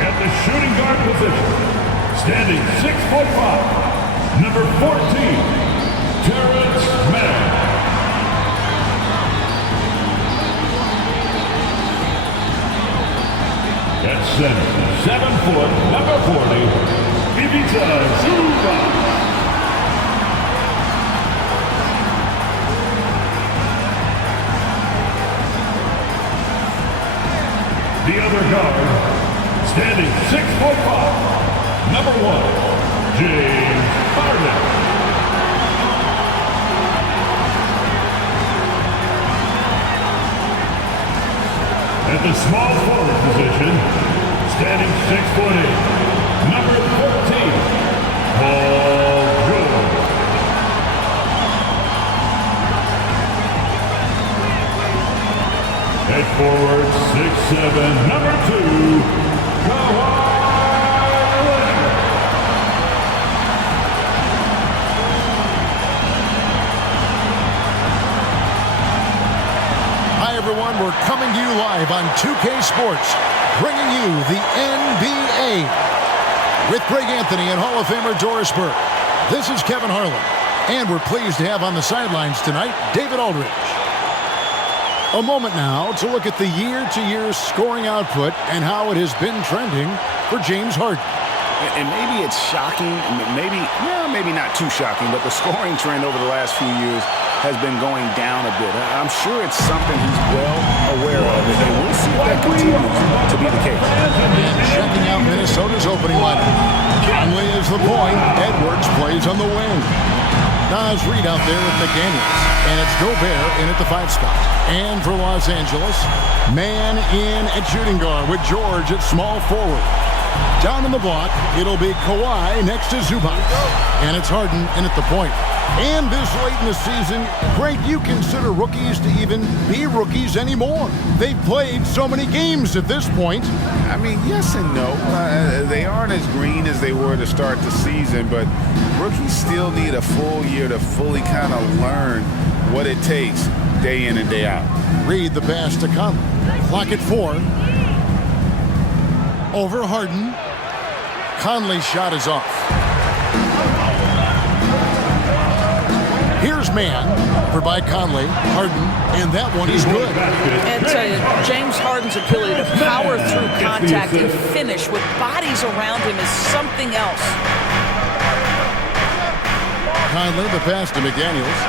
At the shooting guard position, standing 6'5", number 14, Terrence Mann. At center, 7 foot, number 40, Ivica Zubac. The other guard, standing 6'5", number 1, James Harden. At the small forward position, standing 6'8", number 13, Paul George. At forward, 6'7", number 2, Kawhi Leonard. Hi, everyone. We're coming to you live on 2K Sports, bringing you the NBA with Greg Anthony and Hall of Famer Doris Burke. This is Kevin Harlan, and we're pleased to have on the sidelines tonight David Aldridge. A moment now to look at the year-to-year scoring output and how it has been trending for James Harden. And maybe it's shocking, maybe not too shocking, but the scoring trend over the last few years has been going down a bit. I'm sure it's something he's well aware of, and we'll see if that continues to be the case. And checking out Minnesota's opening lineup. Conley is the point. Edwards plays on the wing. Nas Reed out there with McDaniels. And it's Gobert in at the 5 spot. And for Los Angeles, man in at shooting guard with George at small forward. Down in the block, it'll be Kawhi next to Zubac. And it's Harden in at the point. And this late in the season, Greg, you consider rookies to even be rookies anymore. They've played so many games at this point. I mean, yes and no. They aren't as green as they were to start the season, but rookies still need a full year to fully kind of learn what it takes day in and day out. Read the pass to Conley. Clock at 4. Over Harden. Conley's shot is off. Here's man, over by Conley, Harden, and that one is good. And tell you, James Harden's ability to power through contact and finish with bodies around him is something else. Conley, the pass to McDaniels.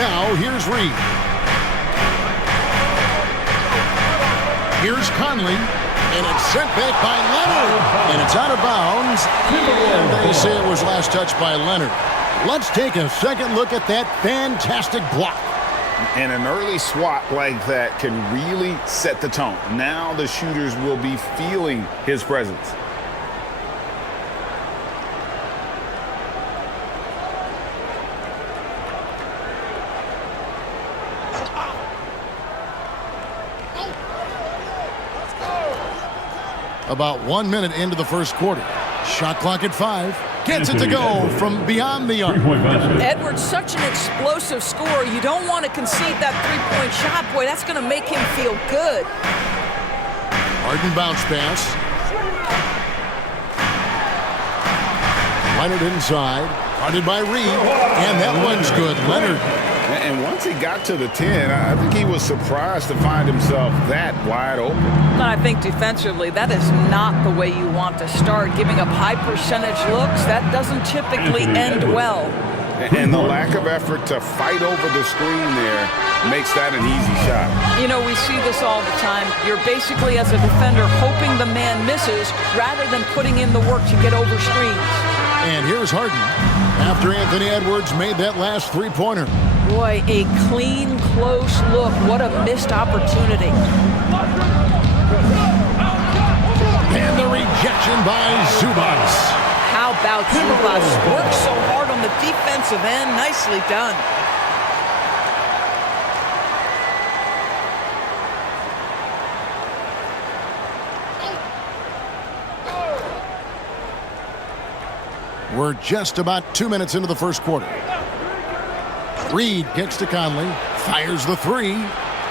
Now, here's Reed. Here's Conley. And it's sent back by Leonard. And it's out of bounds. And they say it was last touched by Leonard. Let's take a second look at that fantastic block. And an early swat like that can really set the tone. Now the shooters will be feeling his presence. About 1 minute into the first quarter. Shot clock at 5. Gets it to go from beyond the arc. Edwards, such an explosive scorer. You don't want to concede that three-point shot. Boy, that's going to make him feel good. Harden bounce pass. Leonard inside. Guarded by Reed. And that one's good. Leonard. And once he got to the 10, I think he was surprised to find himself that wide open. I think defensively, that is not the way you want to start. Giving up high percentage looks, that doesn't typically end well. And the lack of effort to fight over the screen there makes that an easy shot. You know, we see this all the time. You're basically, as a defender, hoping the man misses rather than putting in the work to get over screens. And here's Harden after Anthony Edwards made that last three-pointer. Boy, a clean, close look. What a missed opportunity. And the rejection by Zubac. How about Zubac? Worked so hard on the defensive end. Nicely done. We're just about 2 minutes into the first quarter. Reed gets to Conley, fires the three.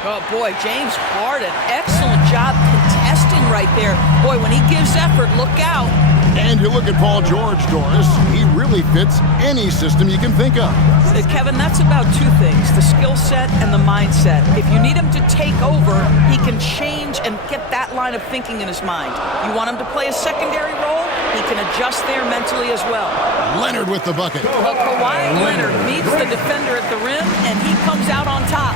Oh, boy, James Harden, excellent job contesting right there. Boy, when he gives effort, look out. And you look at Paul George, Doris. He really fits any system you can think of. Kevin, that's about two things, the skill set and the mindset. If you need him to take over, he can change and get that line of thinking in his mind. You want him to play a secondary role, he can adjust there mentally as well. Leonard with the bucket. Well, Kawhi Leonard meets the defender at the rim, and he comes out on top.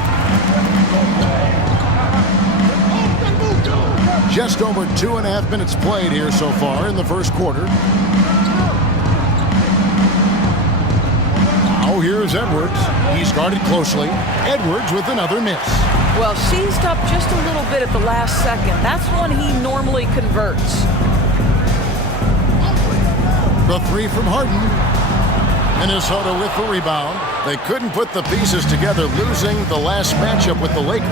Just over 2.5 minutes played here so far in the first quarter. Now here's Edwards. He started closely. Edwards with another miss. Well, seized up just a little bit at the last second. That's when he normally converts. The three from Harden. Minnesota with the rebound. They couldn't put the pieces together, losing the last matchup with the Lakers.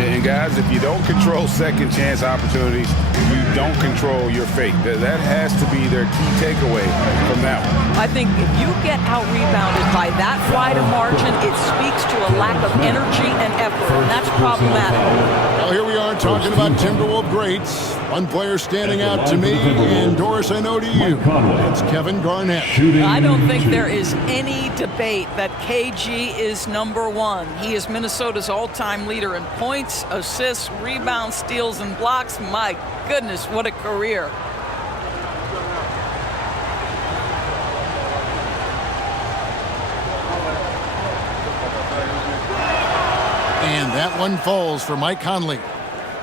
And guys, if you don't control second chance opportunities, you don't control your fate. That has to be their key takeaway from that one. I think if you get out-rebounded by that wide a margin, it speaks to a lack of energy and effort, and that's problematic. Well, here we are talking about Timberwolves greats. One player standing out to me, and Doris, I know to you. It's Kevin Garnett. I don't think there is any debate that KG is #1. He is Minnesota's all-time leader in points, assists, rebounds, steals, and blocks. My goodness, what a career. And that one falls for Mike Conley.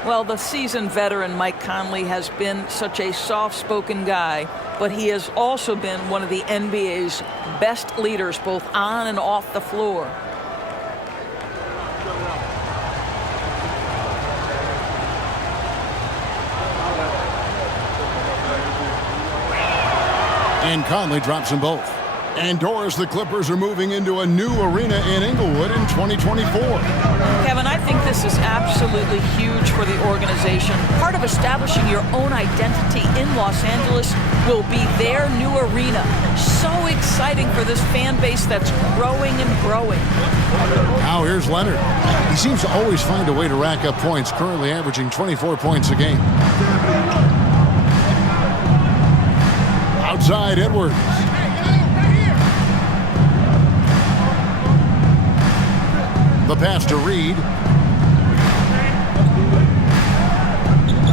Well, the seasoned veteran Mike Conley has been such a soft-spoken guy, but he has also been one of the NBA's best leaders, both on and off the floor. And Conley drops them both. And Doris, the Clippers are moving into a new arena in Inglewood in 2024. Kevin, I think this is absolutely huge for the organization. Part of establishing your own identity in Los Angeles will be their new arena. So exciting for this fan base that's growing and growing. Now here's Leonard. He seems to always find a way to rack up points, currently averaging 24 points a game. Outside, Edwards. The pass to Reed.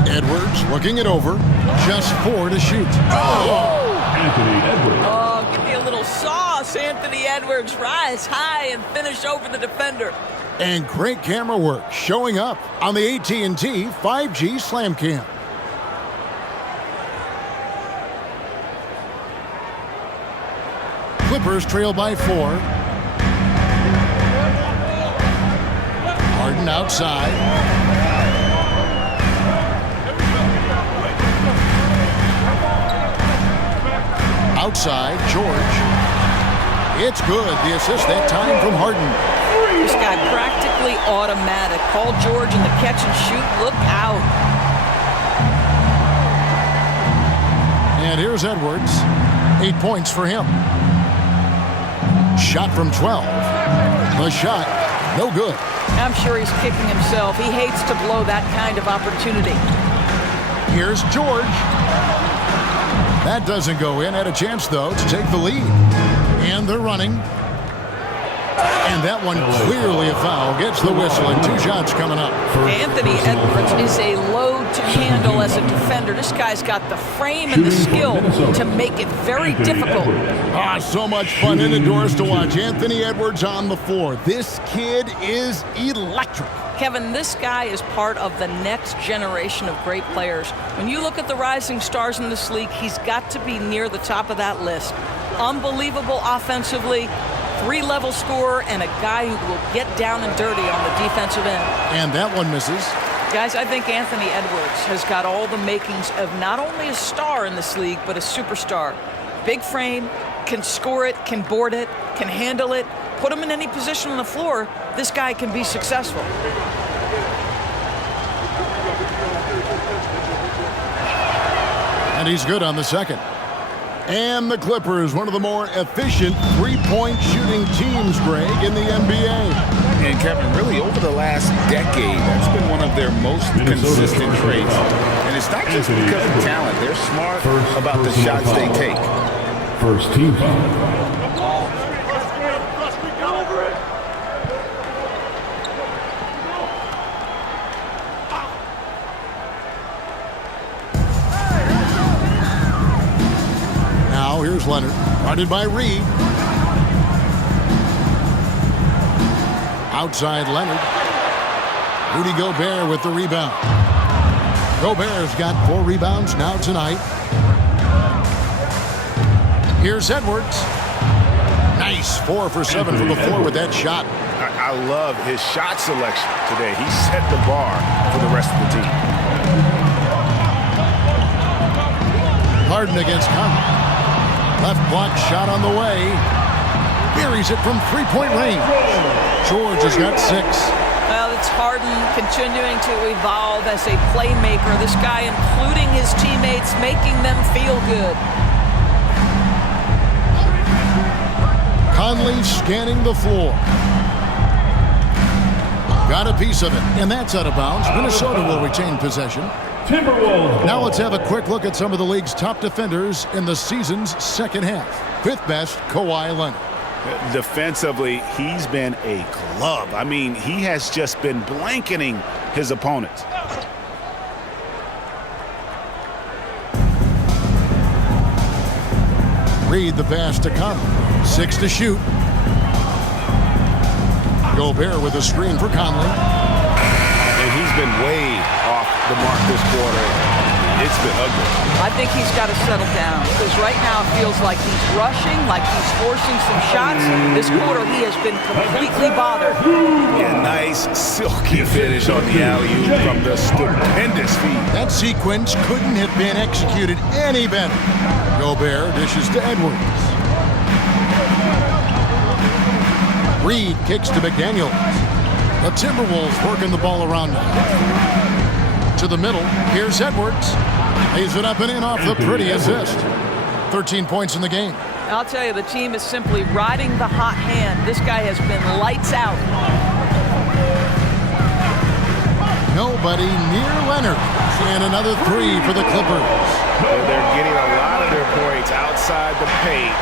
Edwards looking it over. Just 4 to shoot. Anthony Edwards. Oh, give me a little sauce, Anthony Edwards. Rise high and finish over the defender. And great camera work showing up on the AT&T 5G Slam Cam. Clippers trail by 4. Harden outside. Outside, George. It's good. The assist that time from Harden. This guy practically automatic. Paul George in the catch and shoot. Look out. And here's Edwards. 8 points for him. Shot from 12. The shot, no good. I'm sure he's kicking himself. He hates to blow that kind of opportunity. Here's George. That doesn't go in. Had a chance, though, to take the lead. And they're running. And that one clearly a foul. Gets the whistle, and 2 shots coming up. Anthony Edwards is a load to handle as a defender. This guy's got the frame and the skill to make it very difficult. So much fun in the doors to watch. Anthony Edwards on the floor. This kid is electric. Kevin, this guy is part of the next generation of great players. When you look at the rising stars in this league, he's got to be near the top of that list. Unbelievable offensively, 3-level scorer, and a guy who will get down and dirty on the defensive end. And that one misses. Guys, I think Anthony Edwards has got all the makings of not only a star in this league, but a superstar. Big frame, can score it, can board it, can handle it. Put him in any position on the floor, this guy can be successful. And he's good on the second. And the Clippers, one of the more efficient three-point shooting teams, Greg, in the NBA. And Kevin, really over the last decade, that's been one of their most consistent traits. And it's not just because of talent. They're smart about the shots they take. First team foul. Here's Leonard, guarded by Reed. Outside Leonard. Rudy Gobert with the rebound. Gobert's got 4 rebounds now tonight. Here's Edwards. Nice 4 for 7 from the floor with that shot. I love his shot selection today. He set the bar for the rest of the team. Harden against Conley. Left block shot on the way. Buries it from three-point range. George has got 6. Well, it's Harden continuing to evolve as a playmaker. This guy, including his teammates, making them feel good. Conley scanning the floor. Got a piece of it, and that's out of bounds. Minnesota will retain possession. Timberwolves. Now let's have a quick look at some of the league's top defenders in the season's second half. 5th best, Kawhi Leonard. Defensively, he's been a glove. I mean, he has just been blanketing his opponents. Reed the pass to Conley. 6 to shoot. Gobert with a screen for Conley. And he's been way off the mark this quarter. It's been ugly. I think he's got to settle down because right now it feels like he's rushing, like he's forcing some shots. This quarter he has been completely bothered. Yeah, nice silky finish on the alley-oop from the stupendous feed. That sequence couldn't have been executed any better. Gobert dishes to Edwards. Reed kicks to McDaniels. The Timberwolves working the ball around now. To the middle, here's Edwards. Lays it up and in off the pretty assist. 13 points in the game. I'll tell you, the team is simply riding the hot hand. This guy has been lights out. Nobody near Leonard. And another 3 for the Clippers. They're getting a lot of their points outside the paint.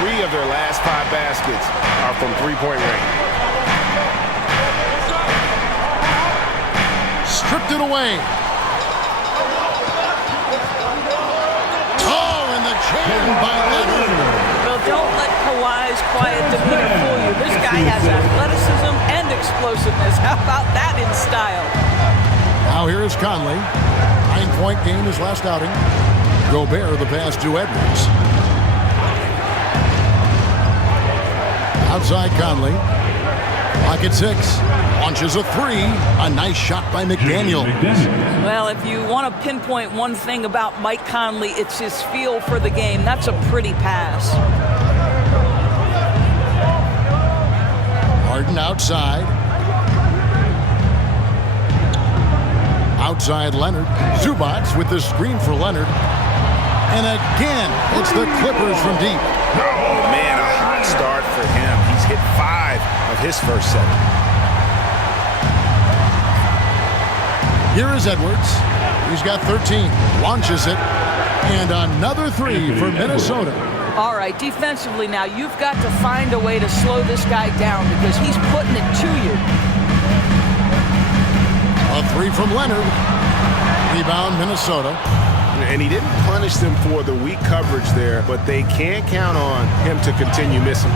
3 of their last 5 baskets are from three-point range. Stripped it away. Oh, and the jam by Leonard. Well, don't let Kawhi's quiet demeanor fool you. This guy has athleticism and explosiveness. How about that in style? Now here is Conley. 9-point game his last outing. Gobert the pass to Edwards. Outside Conley. Pocket 6. Launches a 3. A nice shot by McDaniels. Well, if you want to pinpoint one thing about Mike Conley, it's his feel for the game. That's a pretty pass. Harden outside. Outside Leonard. Zubats with the screen for Leonard. And again, it's the Clippers from deep. Oh, man, a hot start for him. He's hit 5 of his first 7. Here is Edwards. He's got 13. Launches it. And another 3 for Minnesota. All right, defensively now, you've got to find a way to slow this guy down because he's putting it to you. A 3 from Leonard. Rebound, Minnesota. And he didn't punish them for the weak coverage there, but they can't count on him to continue missing.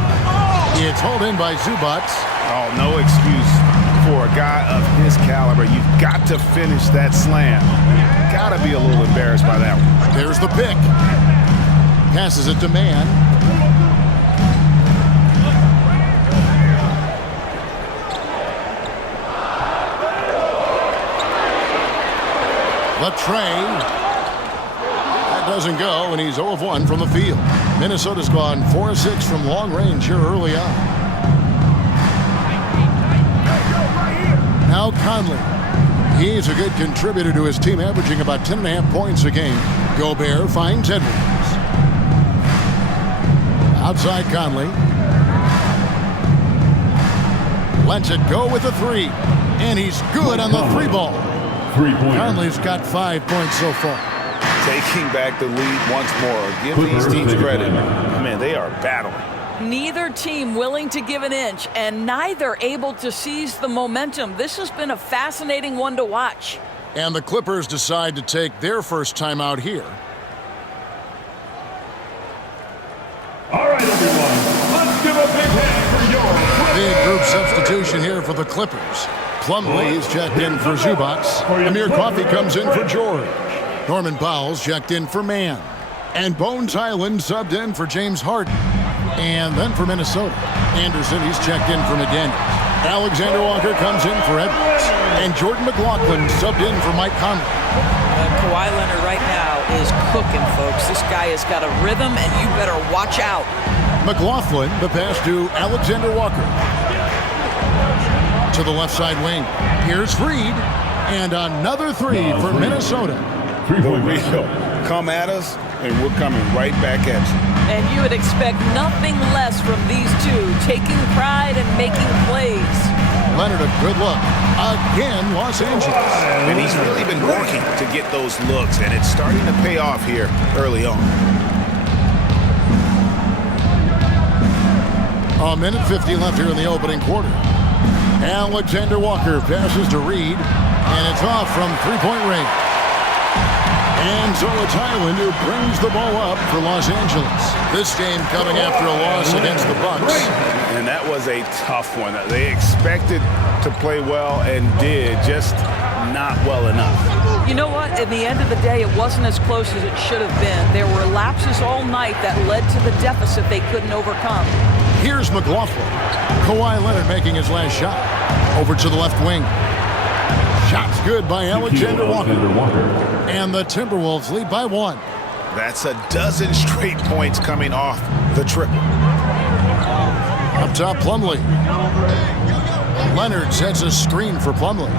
It's hauled in by Zubats. Oh, no excuse for a guy of his caliber. You've got to finish that slam. Got to be a little embarrassed by that one. There's the pick. Passes it to Man. Latrey. That doesn't go, and he's 0 of 1 from the field. Minnesota's gone 4 of 6 from long range here early on. Now Conley. He's a good contributor to his team, averaging about 10.5 points a game. Gobert finds Edwards. Outside Conley. Lets it go with the three. And he's good on the three ball. 3-pointer. Conley's got 5 points so far. Taking back the lead once more. Give these teams credit. Man, they are battling. Neither team willing to give an inch, and neither able to seize the momentum. This has been a fascinating one to watch. And the Clippers decide to take their first time out here. All right, everyone. Let's give a big hand for your Big group substitution here for the Clippers. Plumlee is checked in for Zubac. Amir Coffey comes in for George. Norman Powell's checked in for Mann. And Bones Highland subbed in for James Harden. And then for Minnesota, Anderson, he's checked in for McDaniels. Alexander Walker comes in for Edwards. And Jordan McLaughlin subbed in for Mike Conley. Kawhi Leonard right now is cooking, folks. This guy has got a rhythm, and you better watch out. McLaughlin, the pass to Alexander Walker. To the left side wing. Here's Reed. And another three for Minnesota. Three-point Come at us, and we're coming right back at you. And you would expect nothing less from these two, taking pride and making plays. Leonard, a good look. Again, Los Angeles. And he's really been working to get those looks, and it's starting to pay off here early on. A minute 50 left here in the opening quarter. Alexander Walker passes to Reed, and it's off from three-point range. And so it's Highland who brings the ball up for Los Angeles. This game coming after a loss against the Bucks. And that was a tough one. They expected to play well and did, just not well enough. You know what? At the end of the day, it wasn't as close as it should have been. There were lapses all night that led to the deficit they couldn't overcome. Here's McLaughlin. Kawhi Leonard making his last shot. Over to the left wing. Shot's good by Alexander Walker. And the Timberwolves lead by 1. That's a dozen straight points coming off the triple. Up top, Plumlee. Leonard sets a screen for Plumlee.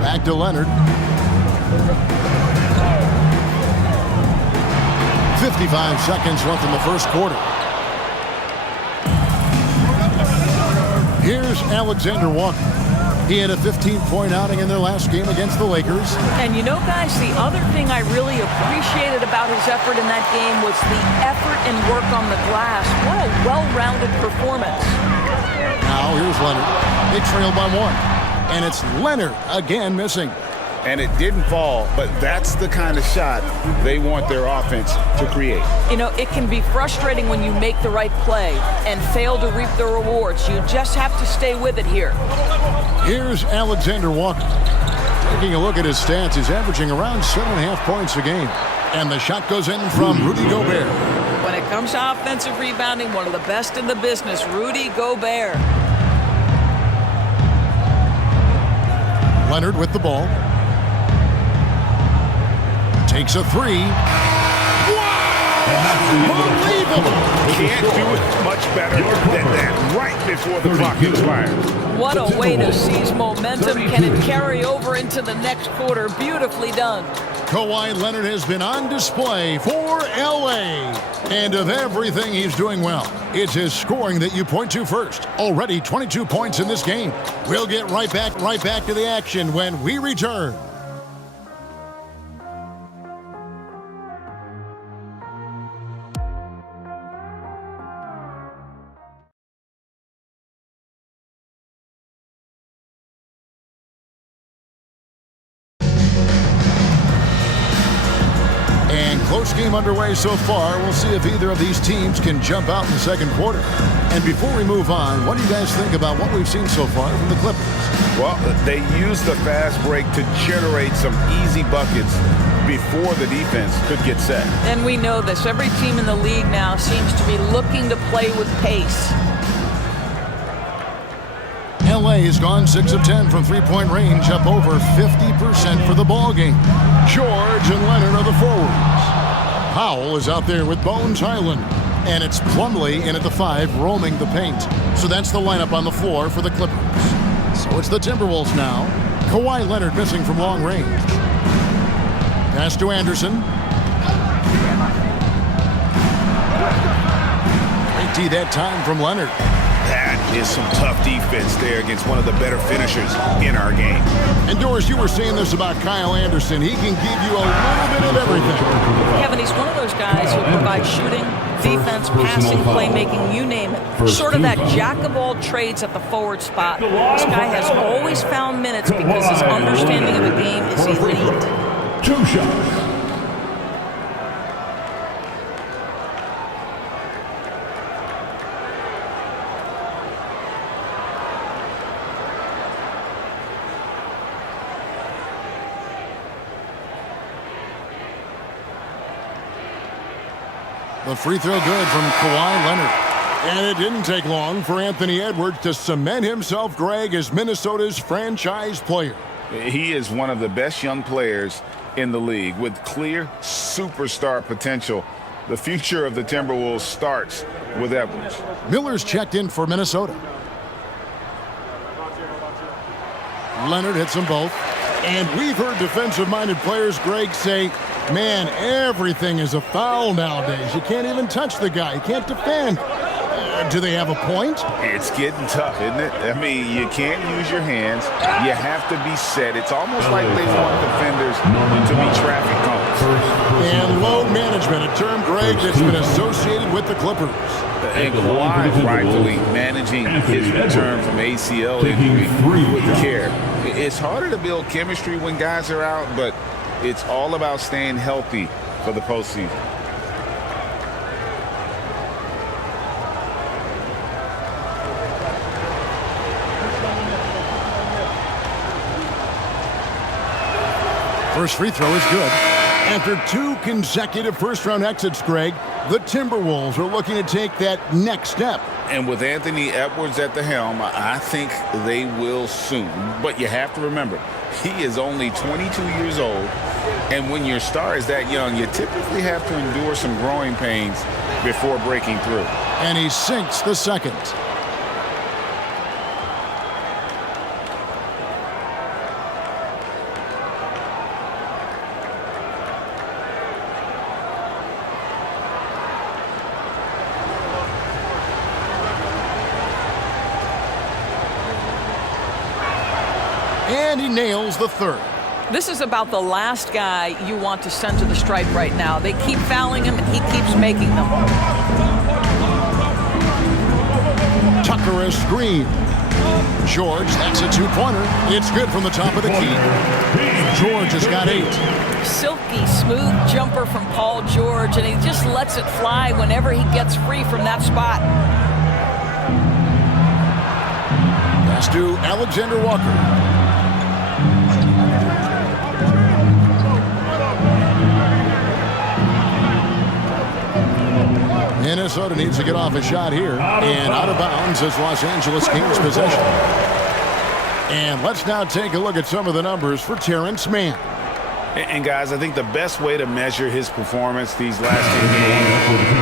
Back to Leonard. 55 seconds left in the first quarter. Here's Alexander Walker. He had a 15-point outing in their last game against the Lakers. And you know, guys, the other thing I really appreciated about his effort in that game was the effort and work on the glass. What a well-rounded performance. Now here's Leonard. They trail by 1. And it's Leonard again missing. And it didn't fall, but that's the kind of shot they want their offense to create. You know, it can be frustrating when you make the right play and fail to reap the rewards. You just have to stay with it here. Here's Alexander Walker. Taking a look at his stats, he's averaging around 7.5 points a game. And the shot goes in from Rudy Gobert. When it comes to offensive rebounding, one of the best in the business, Rudy Gobert. Leonard with the ball. Takes a three. Wow! Unbelievable! Can't do it much better than that right before the clock expires. What a way to seize momentum. Can it carry over into the next quarter? Beautifully done. Kawhi Leonard has been on display for LA. And of everything he's doing well, it's his scoring that you point to first. Already 22 points in this game. We'll get right back to the action when we return. Close game underway so far. We'll see if either of these teams can jump out in the second quarter. And before we move on, what do you guys think about what we've seen so far from the Clippers? Well, they used the fast break to generate some easy buckets before the defense could get set. And we know this. Every team in the league now seems to be looking to play with pace. LA has gone 6 of 10 from three-point range, up over 50% for the ball game. George and Leonard are the forwards. Powell is out there with Bones Highland. And it's Plumlee in at the 5, roaming the paint. So that's the lineup on the floor for the Clippers. So it's the Timberwolves now. Kawhi Leonard missing from long range. Pass to Anderson. They empty that time from Leonard. That is some tough defense there against one of the better finishers in our game. And Doris, you were saying this about Kyle Anderson. He can give you a little bit of everything. Kevin, he's one of those guys who provides shooting, defense, passing, playmaking, you name it. Sort of that jack of all trades at the forward spot. This guy has always found minutes because his understanding of the game is elite. 2 shots. The free throw good from Kawhi Leonard. And it didn't take long for Anthony Edwards to cement himself, Greg, as Minnesota's franchise player. He is one of the best young players in the league with clear superstar potential. The future of the Timberwolves starts with Edwards. Miller's checked in for Minnesota. Leonard hits them both. And we've heard defensive-minded players, Greg, say, man, everything is a foul nowadays. You can't even touch the guy. You can't defend. Do they have a point? It's getting tough, isn't it? I mean, you can't use your hands. You have to be set. It's almost like they want defenders to be traffic cones. And load management, a term, Greg, that's been associated with the Clippers. And Kawhi rightfully managing his return from ACL injury with care. It's harder to build chemistry when guys are out, but it's all about staying healthy for the postseason. First free throw is good. After 2 consecutive first-round exits, Greg, the Timberwolves are looking to take that next step. And with Anthony Edwards at the helm, I think they will soon. But you have to remember, he is only 22 years old. And when your star is that young, you typically have to endure some growing pains before breaking through. And he sinks the second. And he nails the third. This is about the last guy you want to send to the stripe right now. They keep fouling him, and he keeps making them. Tucker a screen. George, that's a 2-pointer. It's good from the top of the key. George has got 8. Silky, smooth jumper from Paul George, and he just lets it fly whenever he gets free from that spot. Pass to Alexander Walker. Minnesota needs to get off a shot here. And out of bounds as Los Angeles gains possession. And let's now take a look at some of the numbers for Terrence Mann. And guys, I think the best way to measure his performance these last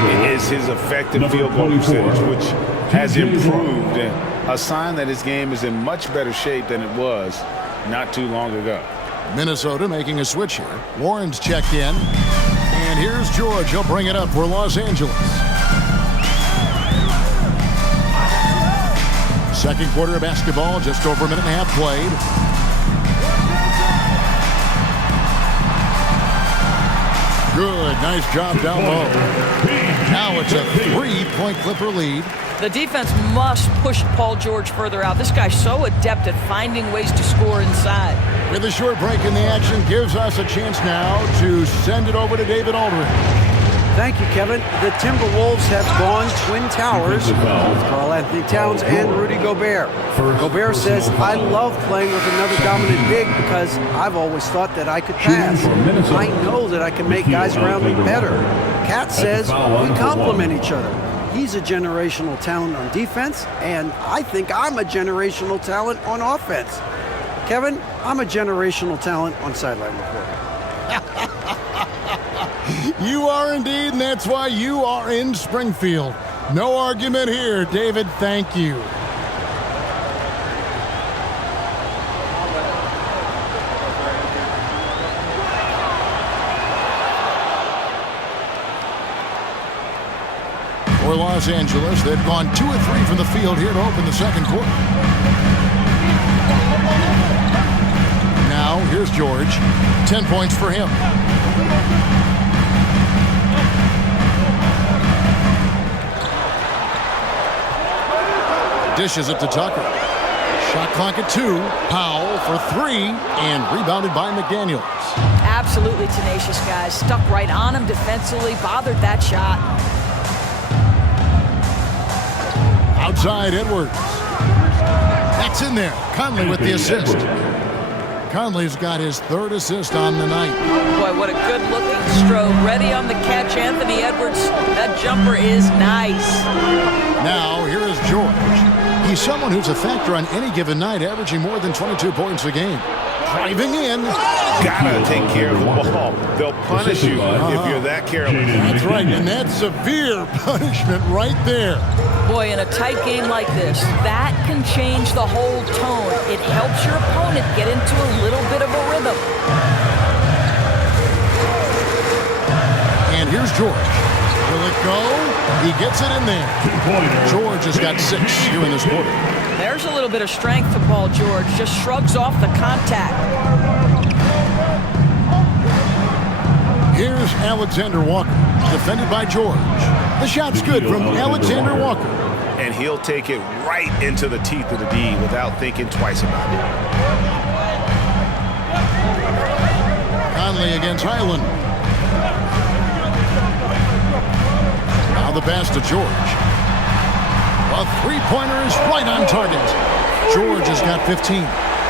2 games is his effective field goal percentage, which has improved. And a sign that his game is in much better shape than it was not too long ago. Minnesota making a switch here. Warren's checked in. And here's George. He'll bring it up for Los Angeles. Second quarter of basketball, just over a minute and a half played. Good, nice job down low. Now it's a 3-point Clipper lead. The defense must push Paul George further out. This guy's so adept at finding ways to score inside. With a short break in the action, gives us a chance now to send it over to David Aldridge. Thank you, Kevin. The Timberwolves have gone Twin Towers with Karl Anthony Towns and Rudy Gobert. Gobert says, I love playing with another dominant big because I've always thought that I could pass. I know that I can make guys around me better. Cat says, we complement each other. He's a generational talent on defense, and I think I'm a generational talent on offense. Kevin, I'm a generational talent on sideline reporting. You are indeed, and that's why you are in Springfield. No argument here, David. Thank you. for Los Angeles. They've gone 2 of 3 from the field here to open the second quarter. Now, here's George. 10 points for him. Dishes it to Tucker. Shot clock at 2. Powell for 3 and rebounded by McDaniels. Absolutely tenacious, guys. Stuck right on him defensively, bothered that shot. Outside Edwards. That's in there. Conley with the assist. Conley's got his 3rd assist on the night. Boy, what a good-looking stroke. Ready on the catch, Anthony Edwards. That jumper is nice. Now, here is George. He's someone who's a factor on any given night, averaging more than 22 points a game. Driving in. Gotta take care of the ball. They'll punish you if you're that careless. That's right, and that's severe punishment right there. Boy, in a tight game like this, that can change the whole tone. It helps your opponent get into a little bit of a rhythm. And here's George. Will it go? He gets it in there. George has got 6 here in this quarter. There's a little bit of strength to Paul George. Just shrugs off the contact. Here's Alexander Walker, defended by George. The shot's good from Alexander Walker. And he'll take it right into the teeth of the D without thinking twice about it. Conley against Highland. Now the pass to George. A 3-pointer is right on target. George has got 15.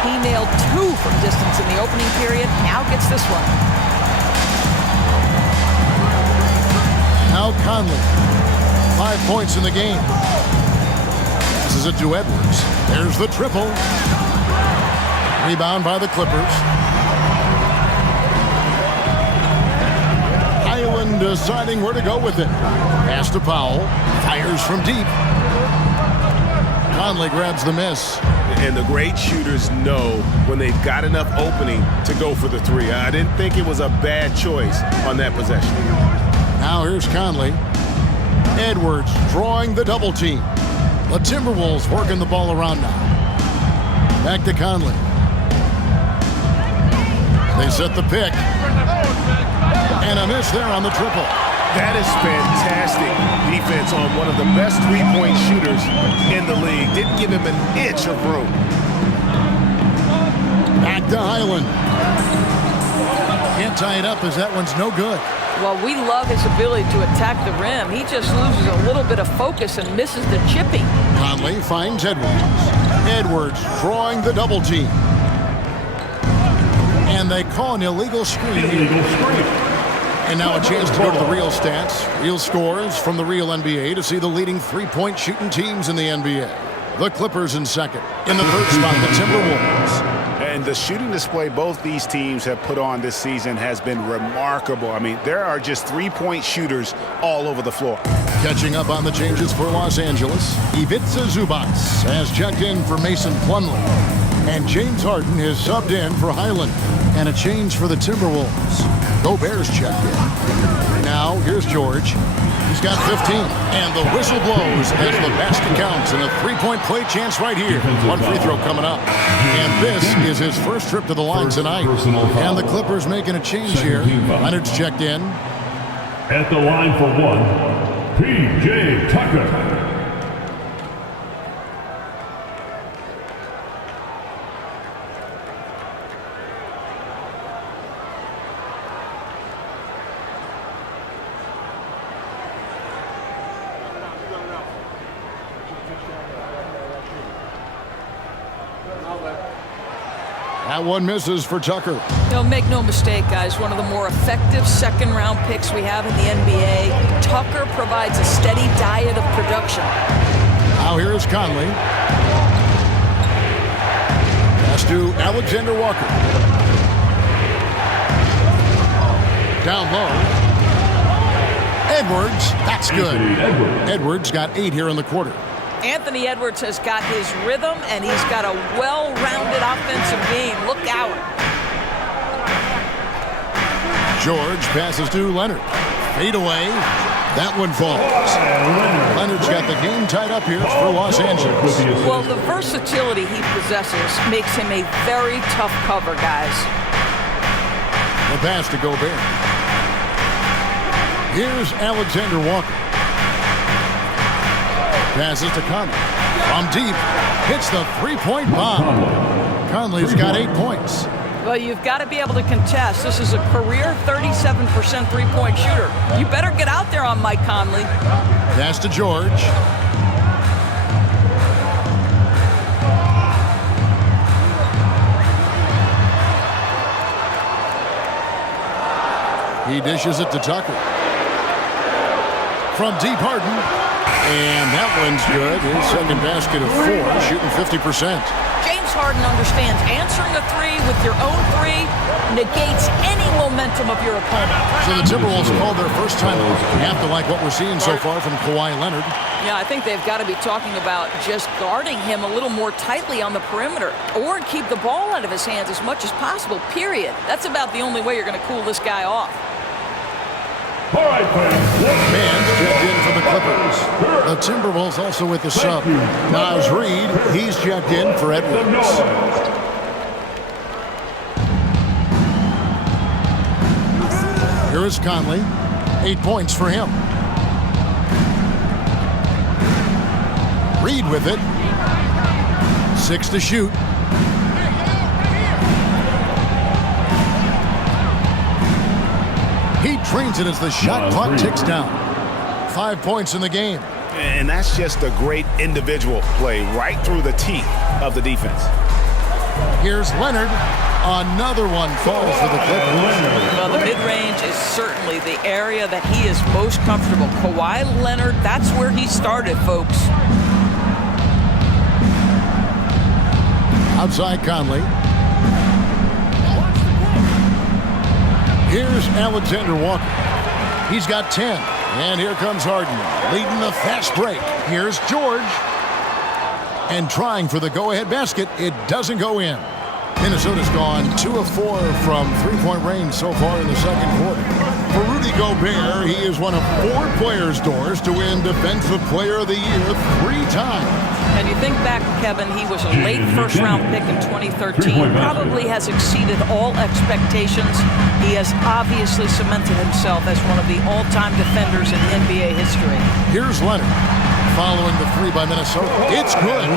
He nailed 2 from distance in the opening period. Now gets this one. Now Conley. 5 points in the game. This is it to Edwards. There's the triple. Rebound by the Clippers. Highland deciding where to go with it. Pass to Powell. Fires from deep. Conley grabs the miss. And the great shooters know when they've got enough opening to go for the 3. I didn't think it was a bad choice on that possession. Now here's Conley. Edwards drawing the double team. The Timberwolves working the ball around now. Back to Conley. They set the pick. And a miss there on the triple. That is fantastic defense on one of the best 3-point shooters in the league. Didn't give him an inch of room. Back to Highland. Can't tie it up as that one's no good. Well, we love his ability to attack the rim. He just loses a little bit of focus and misses the chipping. Conley finds Edwards. Edwards drawing the double team. And they call an illegal screen. And now a chance to go to the real stats, real scores from the real NBA to see the leading 3-point shooting teams in the NBA. The Clippers in second. In the 3rd spot, the Timberwolves. And the shooting display both these teams have put on this season has been remarkable. I mean, there are just 3-point shooters all over the floor. Catching up on the changes for Los Angeles, Ivica Zubac has checked in for Mason Plumlee. And James Harden has subbed in for Highland. And a change for the Timberwolves. Gobert's checked in. Now, here's George. He's got 15. And the whistle blows as the basket counts. And a 3-point play chance right here. One free throw coming up. And this is his first trip to the line tonight. And the Clippers making a change here. Leonard's checked in. At the line for 1, P.J. Tucker. That one misses for Tucker. Make no mistake, guys, one of the more effective second-round picks we have in the NBA. Tucker provides a steady diet of production. Now here is Conley. Pass to Alexander Walker. Down low. Edwards, that's good. Edwards got 8 here in the quarter. Anthony Edwards has got his rhythm, and he's got a well-rounded offensive game. Look out. George passes to Leonard. Fade away. That one falls. Leonard's got the game tied up here for Los Angeles. Well, the versatility he possesses makes him a very tough cover, guys. The pass to Gobert. Here's Alexander Walker. Passes to Conley. From deep, hits the three-point bomb. Conley's got 8 points. Well, you've got to be able to contest. This is a career 37% three-point shooter. You better get out there on Mike Conley. Pass to George. He dishes it to Tucker. From deep, Harden. And that one's good. His second basket of 4, shooting 50%. James Harden understands answering a three with your own three negates any momentum of your opponent. So the Timberwolves called their first time out. You have to like what we're seeing so far from Kawhi Leonard. Yeah, I think they've got to be talking about just guarding him a little more tightly on the perimeter or keep the ball out of his hands as much as possible, period. That's about the only way you're going to cool this guy off. All right, fans. Man's checked in for the Clippers. The Timberwolves also with the sub. Naz Reid, he's checked in for Edwards. Here is Conley. 8 points for him. Reid with it. 6 to shoot. He trains it as the shot clock ticks down. 5 points in the game. And that's just a great individual play right through the teeth of the defense. Here's Leonard. Another one falls for the Clippers. Well, the mid-range is certainly the area that he is most comfortable. Kawhi Leonard, that's where he started, folks. Outside Conley. Here's Alexander Walker. He's got 10. And here comes Harden, leading the fast break. Here's George. And trying for the go-ahead basket. It doesn't go in. Minnesota's gone 2 of 4 from three-point range so far in the second quarter. For Rudy Gobert, he is one of 4 players' doors to win Defensive Player of the Year 3 times. And you think back, Kevin, he was a late first-round pick in 2013. Probably has exceeded all expectations. He has obviously cemented himself as one of the all-time defenders in NBA history. Here's Leonard, following the 3 by Minnesota. It's good.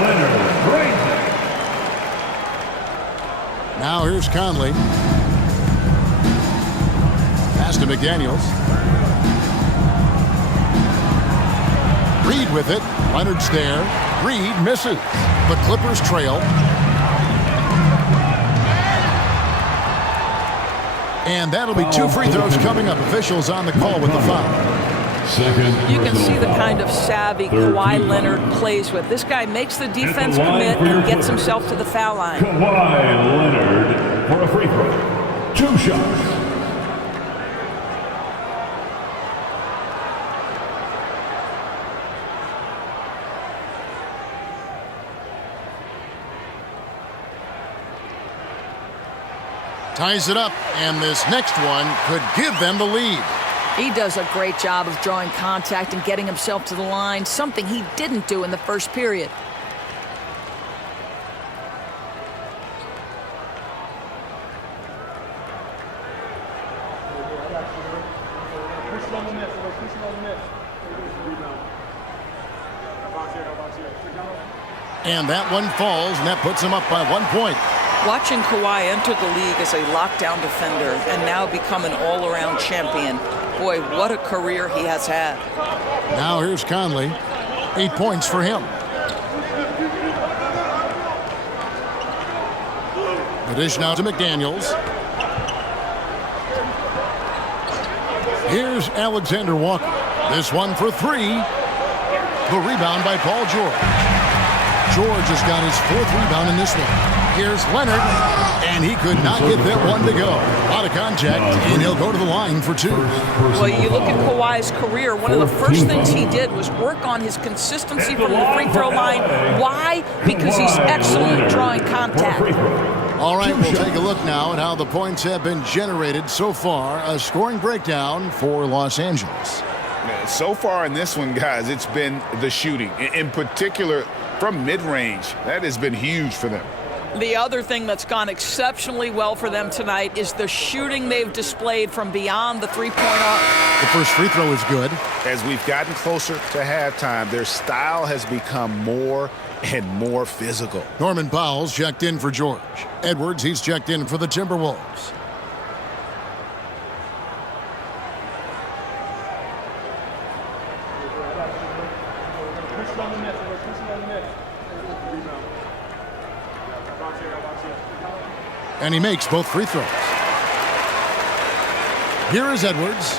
Now here's Conley. Pass to McDaniels. Reid with it. Leonard's there. Reid misses. The Clippers trail. And that'll be 2 free throws coming up. Officials on the call with the foul. You can see the kind of savvy Kawhi Leonard plays with. This guy makes the defense commit and gets himself to the foul line. Kawhi Leonard for a free throw. 2 shots. Ties it up, and this next one could give them the lead. He does a great job of drawing contact and getting himself to the line, something he didn't do in the first period. And that one falls, and that puts him up by 1 point. Watching Kawhi enter the league as a lockdown defender and now become an all-around champion. Boy, what a career he has had. Now here's Conley. 8 points for him. The dish now to McDaniels. Here's Alexander Walker. This one for 3. The rebound by Paul George. George has got his 4th rebound in this one. Here's Leonard, and he could not get that one to go. Out of contact, and he'll go to the line for 2. Well, you look at Kawhi's career, one of the first things he did was work on his consistency from the free throw line. Why? Because he's excellent at drawing contact. All right, we'll take a look now at how the points have been generated so far. A scoring breakdown for Los Angeles. So far in this one, guys, it's been the shooting. In particular, from mid-range. That has been huge for them. The other thing that's gone exceptionally well for them tonight is the shooting they've displayed from beyond the three-point arc. The first free throw is good. As we've gotten closer to halftime, their style has become more and more physical. Norman Powell's checked in for George. Edwards, he's checked in for the Timberwolves. And he makes both free throws. Here is Edwards,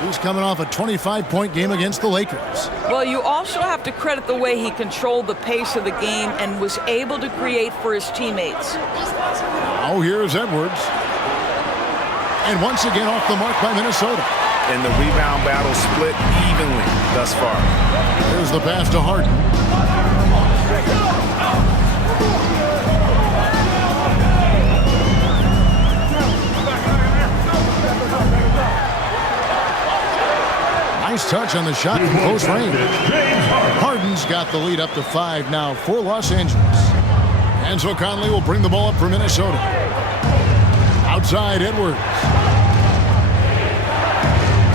who's coming off a 25-point game against the Lakers. Well, you also have to credit the way he controlled the pace of the game and was able to create for his teammates. Now here's Edwards. And once again off the mark by Minnesota. And the rebound battle split evenly thus far. Here's the pass to Harden. Nice touch on the shot from close range. Harden's got the lead up to 5 now for Los Angeles. And so Conley will bring the ball up for Minnesota. Outside Edwards.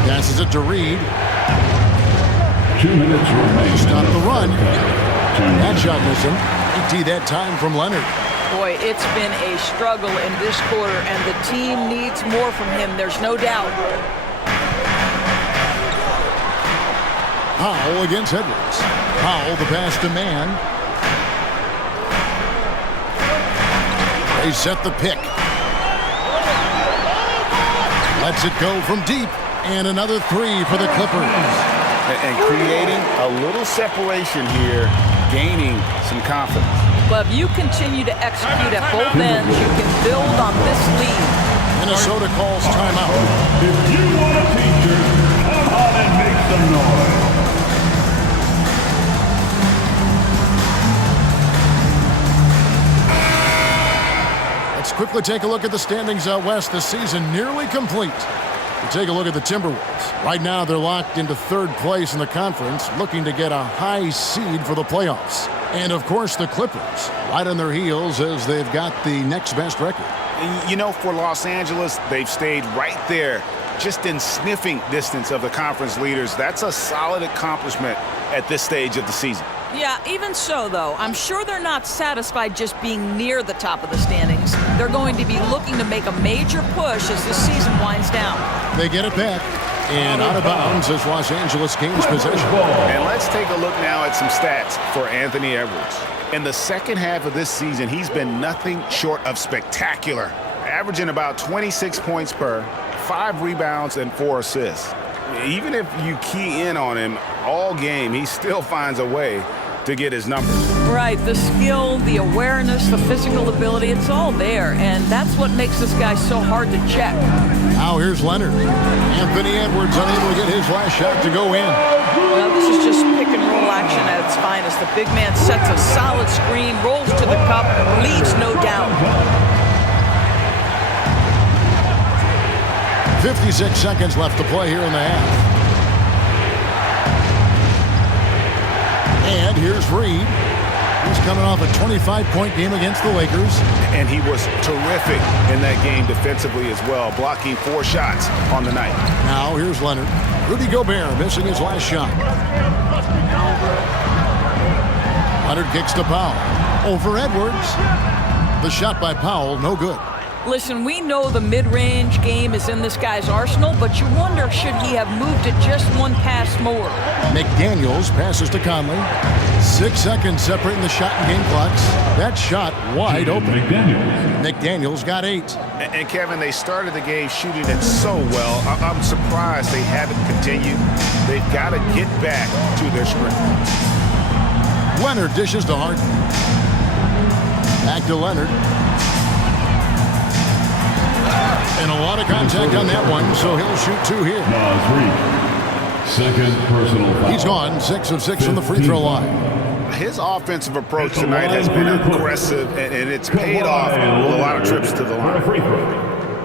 Passes it to Reed. 2 minutes remaining. Stop the run. That shot missing. ET that time from Leonard. Boy, it's been a struggle in this quarter, and the team needs more from him. There's no doubt. Powell against Edwards. Powell the pass to man. They set the pick. Lets it go from deep. And another 3 for the Clippers. And creating a little separation here, gaining some confidence. But if you continue to execute at both ends, you can build on this lead. Minnesota calls timeout. If you want a teacher, come on and make some noise. Let's quickly take a look at the standings out west. The season nearly complete. We take a look at the Timberwolves. Right now, they're locked into 3rd place in the conference, looking to get a high seed for the playoffs. And, of course, the Clippers, right on their heels as they've got the next best record. You know, for Los Angeles, they've stayed right there, just in sniffing distance of the conference leaders. That's a solid accomplishment at this stage of the season. Yeah, even so, though, I'm sure they're not satisfied just being near the top of the standings. They're going to be looking to make a major push as the season winds down. They get it back. And out of bounds as Los Angeles gains possession. And let's take a look now at some stats for Anthony Edwards. In the second half of this season, he's been nothing short of spectacular, averaging about 26 points per, 5 rebounds, and 4 assists. Even if you key in on him all game, he still finds a way to get his numbers. Right, the skill, the awareness, the physical ability, it's all there, and that's what makes this guy so hard to check. Now here's Leonard. Anthony Edwards unable to get his last shot to go in. Well, this is just pick and roll action at its finest. The big man sets a solid screen, rolls to the cup, leaves no doubt. 56 seconds left to play here in the half. And here's Reed. He's coming off a 25-point game against the Lakers. And he was terrific in that game defensively as well, blocking 4 shots on the night. Now here's Leonard. Rudy Gobert missing his last shot. Leonard kicks to Powell. Over Edwards. The shot by Powell, no good. Listen, we know the mid-range game is in this guy's arsenal, but you wonder, should he have moved it just one pass more? McDaniels passes to Conley. 6 seconds separating the shot and game clocks. That shot wide open. McDaniels got 8. And Kevin, they started the game shooting it so well. I'm surprised they haven't continued. They've got to get back to their script. Leonard dishes to Harden. Back to Leonard. And a lot of contact on that one, so he'll shoot 2 here. Second personal foul. He's gone 6 of 6 from the free throw line. His offensive approach tonight has been aggressive, and it's paid off with a lot of trips to the line.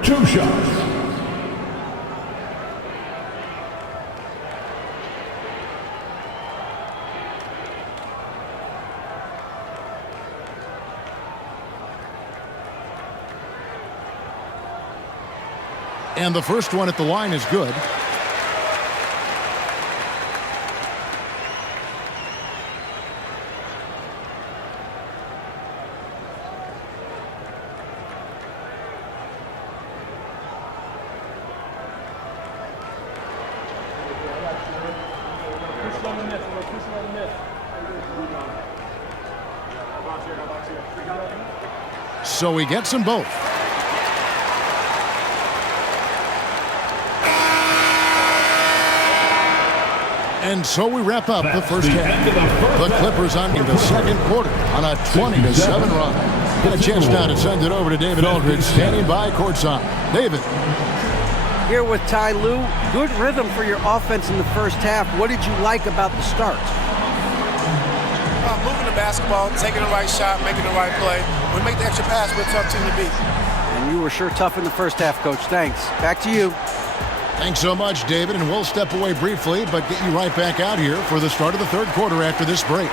2 shots. And the first one at the line is good. So he gets them both. And so we wrap up the first half. The Clippers on in the second quarter on a 20-7 run. Get a chance now to send it over to David Aldridge, standing by courtside. David. Here with Ty Lue, good rhythm for your offense in the first half. What did you like about the start? Moving the basketball, taking the right shot, making the right play. When we make the extra pass, we're a tough team to beat. And you were sure tough in the first half, Coach. Thanks. Back to you. Thanks so much, David, and we'll step away briefly, but get you right back out here for the start of the third quarter after this break.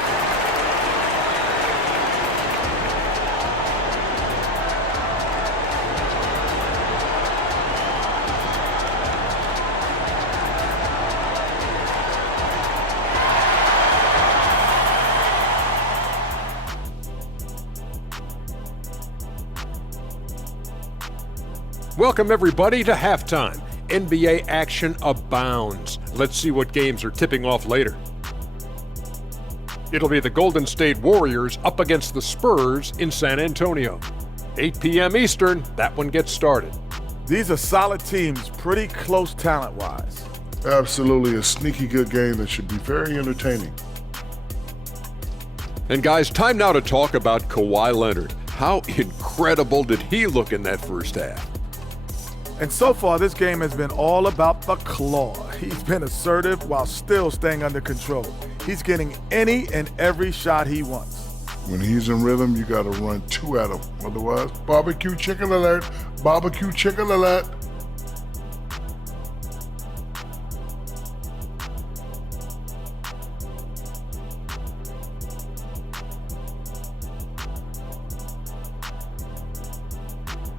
Welcome, everybody, to halftime. NBA action abounds. Let's see what games are tipping off later. It'll be the Golden State Warriors up against the Spurs in San Antonio. 8 p.m. Eastern, that one gets started. These are solid teams, pretty close talent-wise. Absolutely a sneaky good game that should be very entertaining. And guys, time now to talk about Kawhi Leonard. How incredible did he look in that first half? And so far, this game has been all about the claw. He's been assertive while still staying under control. He's getting any and every shot he wants. When he's in rhythm, you got to run two at him. Otherwise, barbecue chicken alert, barbecue chicken alert.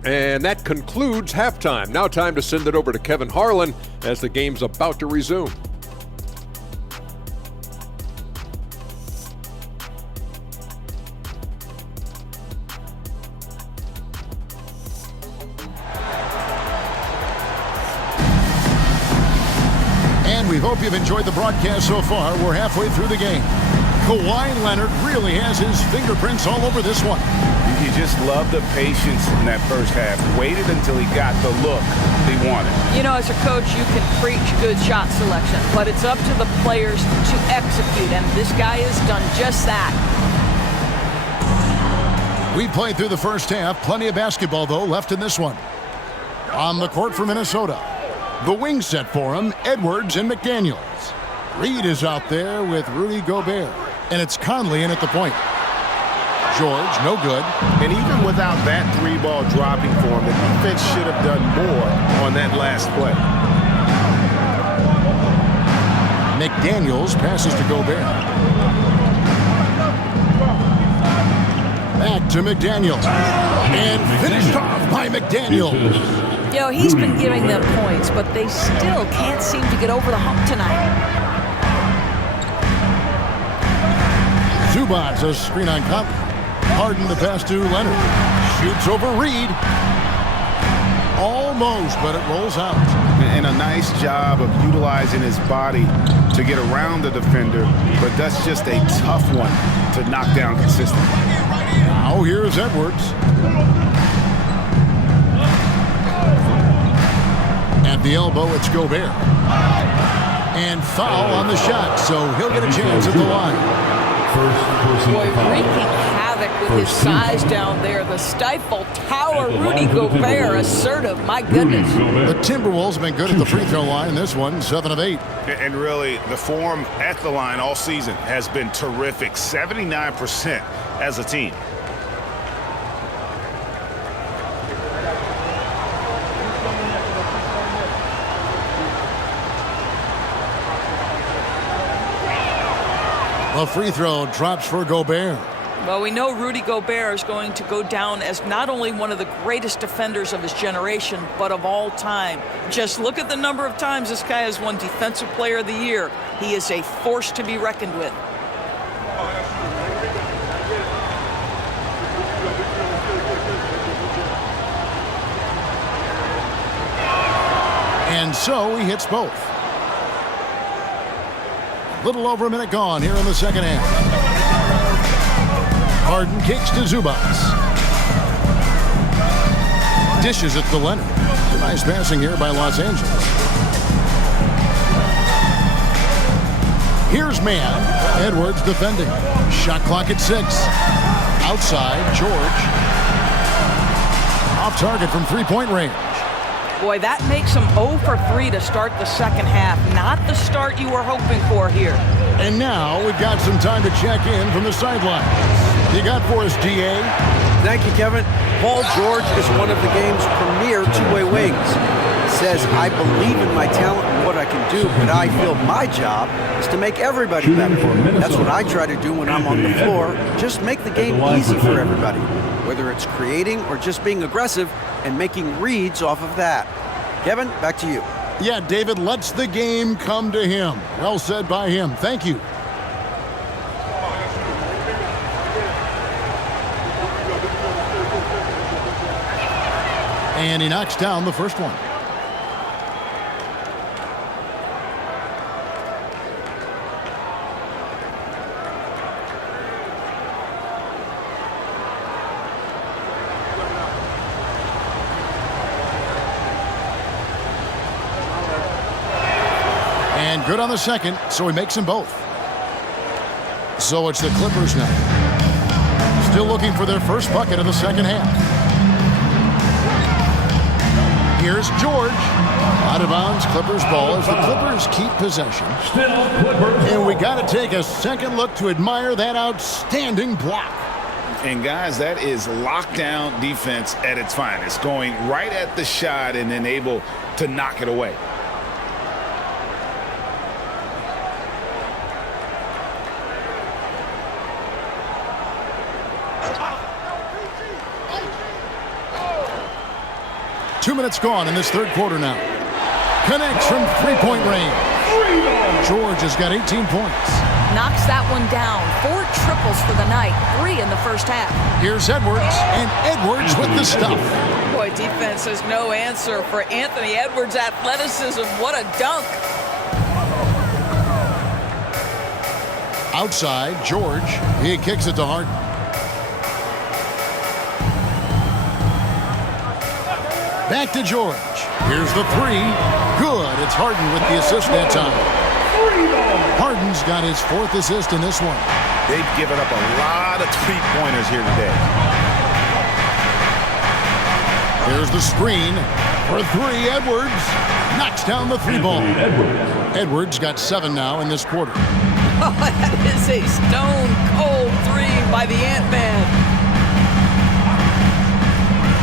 And that concludes halftime. Now time to send it over to Kevin Harlan as the game's about to resume. And we hope you've enjoyed the broadcast so far. We're halfway through the game. Kawhi Leonard really has his fingerprints all over this one. You just love the patience in that first half. Waited until he got the look he wanted. You know, as a coach, you can preach good shot selection, but it's up to the players to execute, and this guy has done just that. We played through the first half. Plenty of basketball, though, left in this one. On the court for Minnesota, the wing set for him, Edwards and McDaniels. Reed is out there with Rudy Gobert, and it's Conley in at the point. George, no good. And even without that three ball dropping for him, the defense should have done more on that last play. McDaniels passes to Gobert. Back to McDaniels. And finished off by McDaniels. You know, he's been giving them points, but they still can't seem to get over the hump tonight. Zubac's a screen on Conley. Harden the pass to Leonard. Shoots over Reed. Almost, but it rolls out. And a nice job of utilizing his body to get around the defender, but that's just a tough one to knock down consistently. Now here's Edwards. At the elbow, it's Gobert. And foul on the shot, so he'll get a chance at the line. Boy, wreaking havoc with his size down there. The stifle tower, Rudy Gobert, assertive, my goodness. The Timberwolves have been good at the free throw line in this one, 7 of 8. And really, the form at the line all season has been terrific, 79% as a team. A free throw drops for Gobert. Well, we know Rudy Gobert is going to go down as not only one of the greatest defenders of his generation, but of all time. Just look at the number of times this guy has won Defensive Player of the Year. He is a force to be reckoned with. And so he hits both. A little over a minute gone here in the second half. Harden kicks to Zubas. Dishes it to Leonard. Nice passing here by Los Angeles. Here's man. Edwards defending. Shot clock at 6. Outside, George. Off target from three-point range. Boy, that makes him 0 for 3 to start the second half. Not the start you were hoping for here. And now we've got some time to check in from the sideline. You got for us, DA? Thank you, Kevin. Paul George is one of the game's premier two-way wings. Says, I believe in my talent and what I can do, but I feel my job is to make everybody better. That's what I try to do when I'm on the floor. Just make the game easy for everybody, whether it's creating or just being aggressive and making reads off of that. Kevin, back to you. Yeah, David lets the game come to him. Well said by him. Thank you. And he knocks down the first one. And good on the second, so he makes them both. So it's the Clippers now. Still looking for their first bucket of the second half. Here's George. Out of bounds, Clippers ball as the Clippers keep possession. Still Clippers. And we got to take a second look to admire that outstanding block. And guys, that is lockdown defense at its finest. Going right at the shot and then able to knock it away. Two minutes gone in this third quarter now. Connects from three-point range. George has got 18 points. Knocks that one down. 4 triples for the night. 3 in the first half. Here's Edwards, and Edwards with the stuff. Boy, defense has no answer for Anthony Edwards' athleticism. What a dunk. Outside, George. He kicks it to Harden. Back to George. Here's the three. Good. It's Harden with the assist that time. Harden's got his 4th assist in this one. They've given up a lot of three-pointers here today. Here's the screen for 3. Edwards knocks down the 3 ball. Edwards got 7 now in this quarter. Oh, that is a stone-cold 3 by the Ant-Man.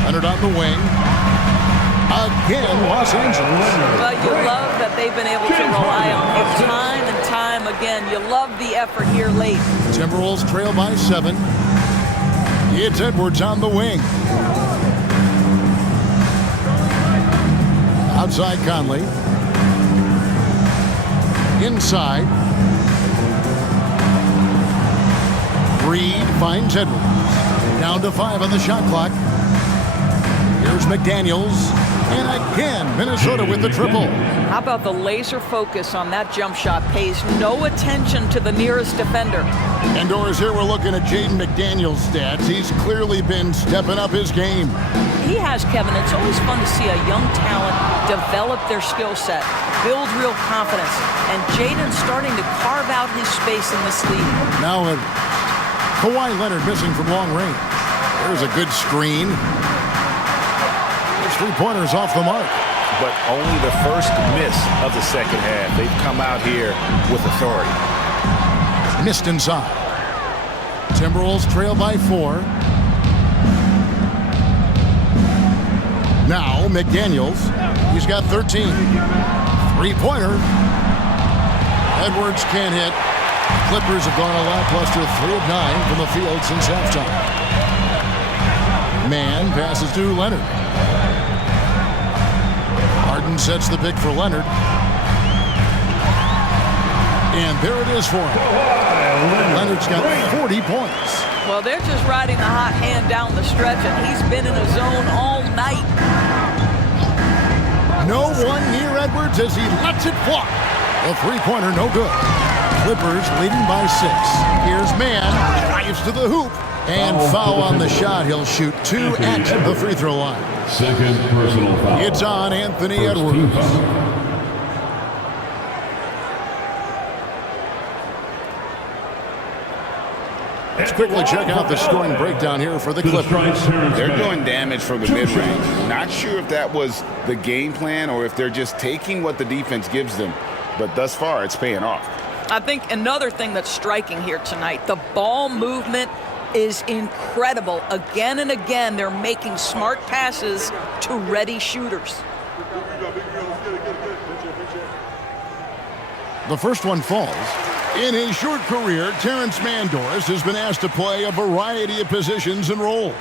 Leonard on the wing. Again, Los Angeles. Well, you love that they've been able to rely on him time and time again. You love the effort here late. Timberwolves trail by 7. It's Edwards on the wing. Outside Conley. Inside. Reed finds Edwards. Down to 5 on the shot clock. Here's McDaniels. And again, Minnesota with the triple. How about the laser focus on that jump shot? Pays no attention to the nearest defender. Indoors here, we're looking at Jaden McDaniels' stats. He's clearly been stepping up his game. He has, Kevin. It's always fun to see a young talent develop their skill set, build real confidence. And Jaden's starting to carve out his space in this league. Now Kawhi Leonard missing from long range. There's a good screen. 3-pointers off the mark. But only the first miss of the second half. They've come out here with authority. Missed inside. Timberwolves trail by 4. Now McDaniels. He's got 13. 3-pointer. Edwards can't hit. Clippers have gone a lackluster 3 of 9 from the field since halftime. Man passes to Leonard. Harden sets the pick for Leonard. And there it is for him. Leonard's got 40 points. Well, they're just riding the hot hand down the stretch, and he's been in a zone all night. No one near Edwards as he lets it fly. The three-pointer no good. Clippers leading by 6. Here's Man, drives to the hoop, and foul on the shot. He'll shoot 2 at the free throw line. Second personal foul. It's on Anthony Edwards. Let's quickly check out the scoring breakdown here for the Clippers. They're doing damage from the mid-range. Not sure if that was the game plan or if they're just taking what the defense gives them. But thus far, it's paying off. I think another thing that's striking here tonight, the ball movement is incredible. Again and again, they're making smart passes to ready shooters. The first one falls. In his short career, Terrence Mandors has been asked to play a variety of positions and roles.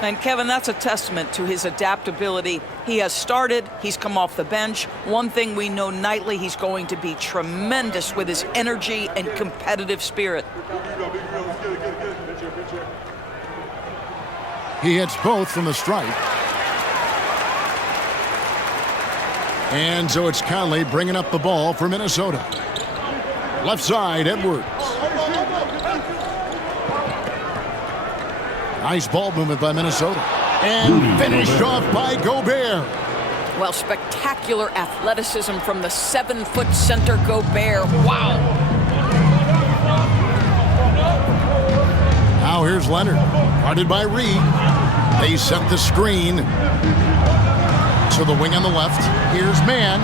And Kevin, that's a testament to his adaptability. He has started, he's come off the bench. One thing we know nightly, he's going to be tremendous with his energy and competitive spirit. He hits both from the stripe. And so it's Conley bringing up the ball for Minnesota. Left side, Edwards. Nice ball movement by Minnesota. And finished off by Gobert. Well, spectacular athleticism from the 7-foot center Gobert. Wow. Now here's Leonard. Guarded by Reed. They set the screen to the wing on the left. Here's Man.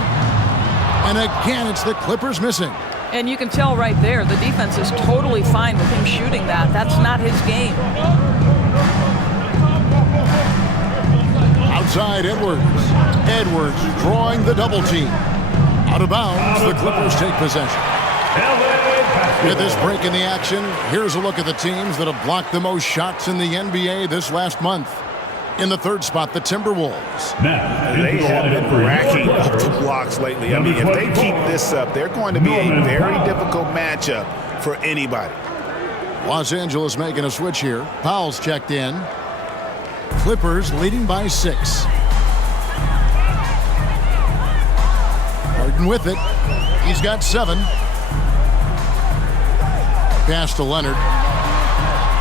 And again, it's the Clippers missing. And you can tell right there, the defense is totally fine with him shooting that. That's not his game. Outside Edwards. Edwards drawing the double team. Out of bounds, the Clippers take possession. With this break in the action, here's a look at the teams that have blocked the most shots in the NBA this last month. In the third spot, the Timberwolves. They have been racking up the blocks lately. I mean, if they keep this up, they're going to be a very difficult matchup for anybody. Los Angeles making a switch here. Powell's checked in. Clippers leading by 6. Harden with it. He's got 7. Pass to Leonard.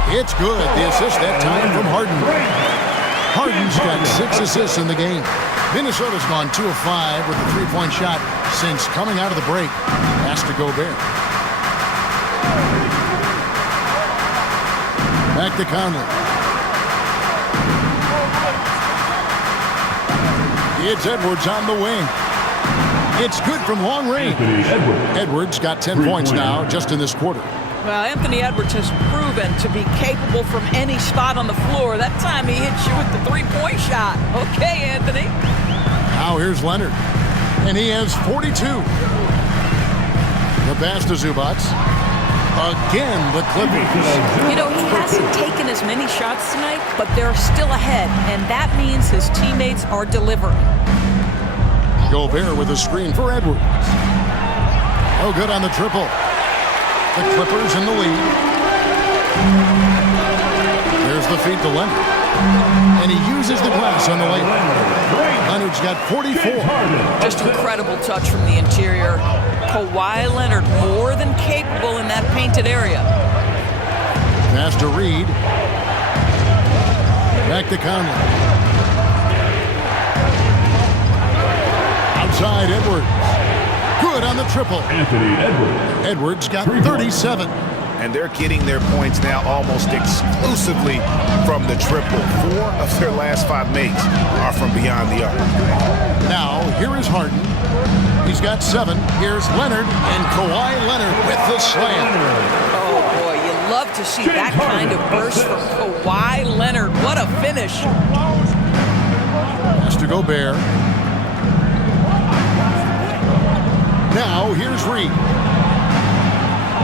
It's good. The assist that time from Harden. Harden's got 6 assists in the game. Minnesota's gone 2 of 5 with a 3-point shot since coming out of the break. Pass to Gobert. Back to Conley. It's Edwards on the wing. It's good from long range. Edwards got 10 points now just in this quarter. Well, Anthony Edwards has proven to be capable from any spot on the floor. That time he hit you with the 3-point shot. Okay, Anthony. Now here's Leonard. And he has 42. The pass to Zubac. Again, the Clippers. You know, he hasn't taken as many shots tonight, but they're still ahead, and that means his teammates are delivering. Gobert with a screen for Edwards. Oh, good on the triple. The Clippers in the lead. There's the feed to Leonard. And he uses the glass on the layup. Leonard's got 44. Just incredible touch from the interior. Kawhi Leonard more than capable in that painted area. Pass to Reed. Back to Conley. Outside Edwards. Good on the triple. Anthony Edwards. Edwards got 37. And they're getting their points now almost exclusively from the triple. 4 of their last 5 makes are from beyond the arc. Now, here is Harden. He's got 7. Here's Leonard, and Kawhi Leonard with the slam. Oh, boy, you love to see that kind of burst from Kawhi Leonard. What a finish. Pass to Gobert. Now, here's Reed.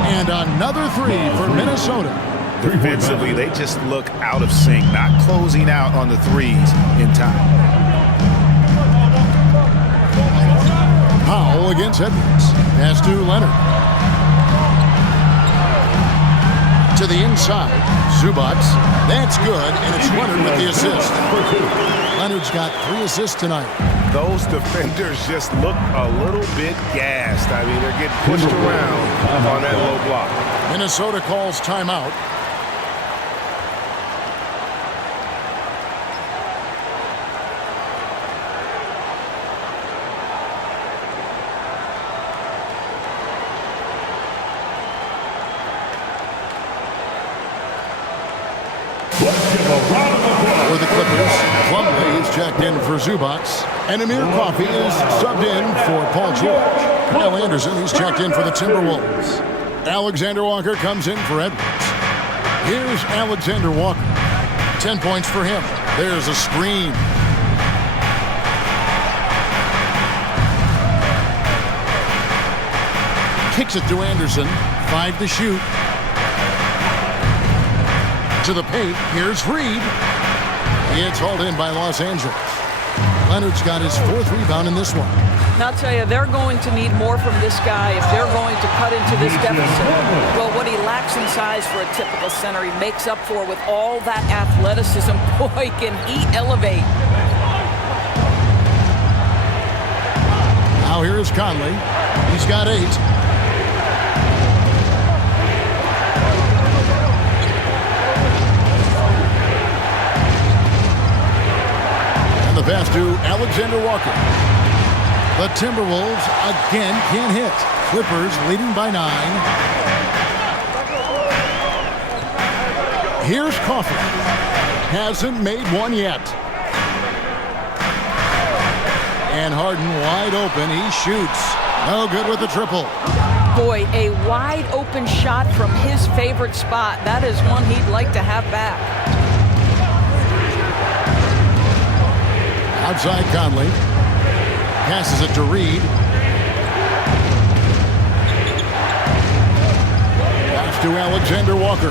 And another three for Minnesota. Defensively, they just look out of sync, not closing out on the threes in time. Powell against Edwards. Pass to Leonard. To the inside. Zubats. That's good, and it's Leonard with the assist. Leonard's got 3 assists tonight. Those defenders just look a little bit gassed. I mean, they're getting pushed around on that low block. Minnesota calls timeout. For the Clippers, Plumlee is checked in for Zubats, and Amir Coffey is subbed in for Paul George. Kyle Anderson, he's checked in for the Timberwolves. Alexander Walker comes in for Edwards. Here's Alexander Walker. 10 points for him. There's a screen. Kicks it to Anderson. 5 to shoot. To the paint. Here's Reed. It's hauled in by Los Angeles. Leonard's got his 4th rebound in this one. Now, I'll tell you, they're going to need more from this guy if they're going to cut into this deficit. Well, what he lacks in size for a typical center, he makes up for with all that athleticism. Boy, can he elevate. Now here's Conley. He's got 8. The pass to Alexander Walker. The Timberwolves again can't hit. Clippers leading by 9. Here's Coffey. Hasn't made one yet. And Harden wide open. He shoots. No good with the triple. Boy, a wide open shot from his favorite spot. That is one he'd like to have back. Outside Conley. Passes it to Reed. Pass to Alexander Walker.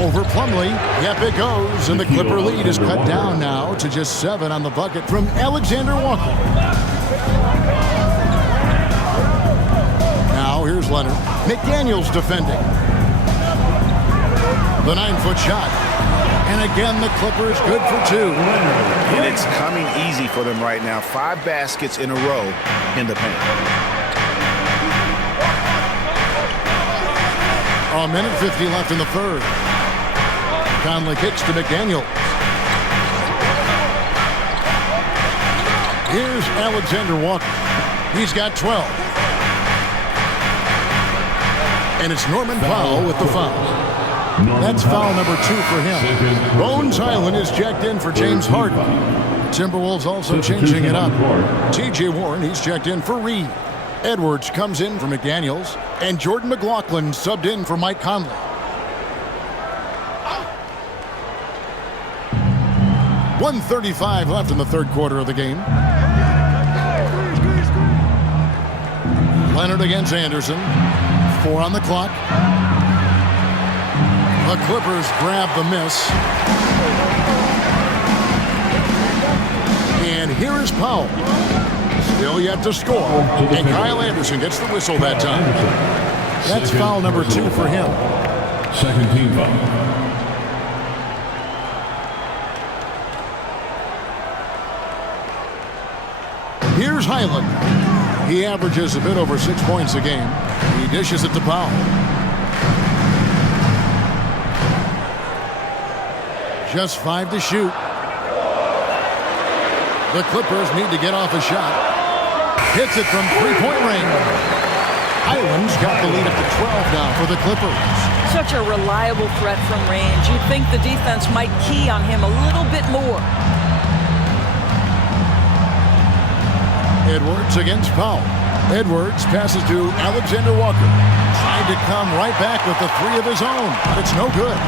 Over Plumlee. Yep, it goes. And the Clipper lead is cut down now to just 7 on the bucket from Alexander Walker. Now here's Leonard. McDaniels defending. The 9-foot shot. And again, the Clippers good for 2. And it's coming easy for them right now. 5 baskets in a row in the paint. A minute 50 left in the 3rd. Conley kicks to McDaniels. Here's Alexander Walker. He's got 12. And it's Norman Powell with the foul. That's foul number 2 for him. Bones Highland is checked in for James Harden. Timberwolves also changing it up. T.J. Warren, he's checked in for Reed. Edwards comes in for McDaniels. And Jordan McLaughlin subbed in for Mike Conley. .135 left in the 3rd quarter of the game. Leonard against Anderson. 4 on the clock. The Clippers grab the miss. And here is Powell. Still yet to score. And Kyle Anderson gets the whistle that time. That's foul number 2 for him. Second team foul. Here's Highland. He averages a bit over 6 points a game. He dishes it to Powell. Just 5 to shoot. The Clippers need to get off a shot. Hits it from 3-point range. Highland's got the lead up to 12 now for the Clippers. Such a reliable threat from range. You'd think the defense might key on him a little bit more. Edwards against Powell. Edwards passes to Alexander Walker. Tried to come right back with the 3 of his own, but it's no good.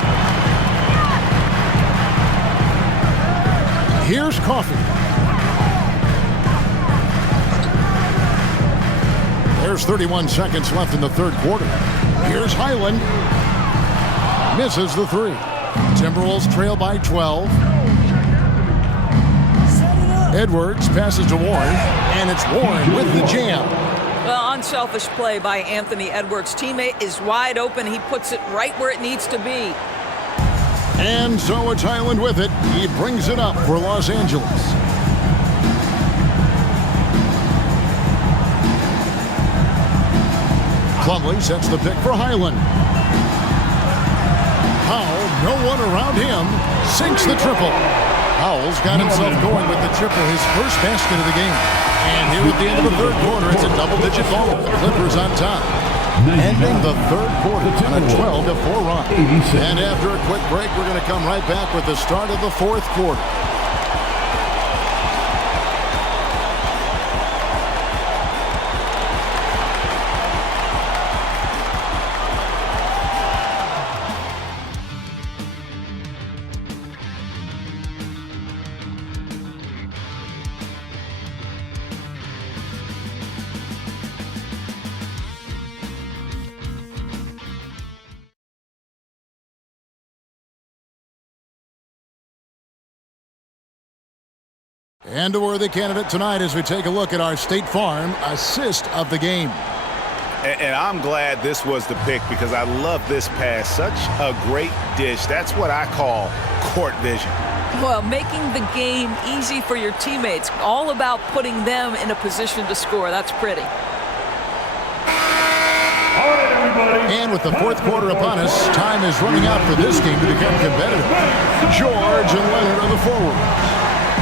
Here's Coffey. There's There's 31 seconds left in the third quarter. Here's Highland. Misses the three. Timberwolves trail by 12. Edwards passes to Warren, and it's Warren with the jam. Well, unselfish play by Anthony Edwards. Teammate is wide open. He puts it right where it needs to be. And so it's Highland with it. He brings it up for Los Angeles. Plumlee sets the pick for Highland. Powell, no one around him, sinks the triple. Powell's got himself going with the triple, his first basket of the game. And here at the end of the third quarter, it's a double-digit ball. The Clippers on top. Ending the third quarter on a 12-4 run. And after a quick break, we're going to come right back with the start of the fourth quarter. And a worthy candidate tonight as we take a look at our State Farm assist of the game. And I'm glad this was the pick because I love this pass. Such a great dish. That's what I call court vision. Well, making the game easy for your teammates. All about putting them in a position to score. That's pretty. All right, everybody. And with the fourth quarter upon us, time is running out for this game to become competitive. George and Leonard are the forwards.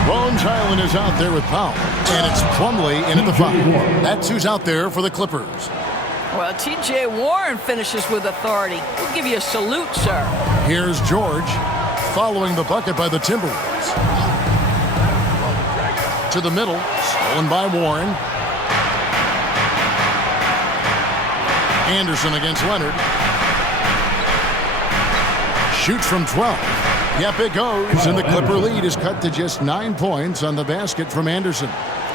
Bones Highland is out there with Powell. And it's Plumlee in at the 5. That's who's out there for the Clippers. Well, T.J. Warren finishes with authority. We'll give you a salute, sir. Here's George following the bucket by the Timberwolves. To the middle, stolen by Warren. Anderson against Leonard. Shoots from 12. Yep, it goes, and the Clipper lead is cut to just 9 points on the basket from Anderson.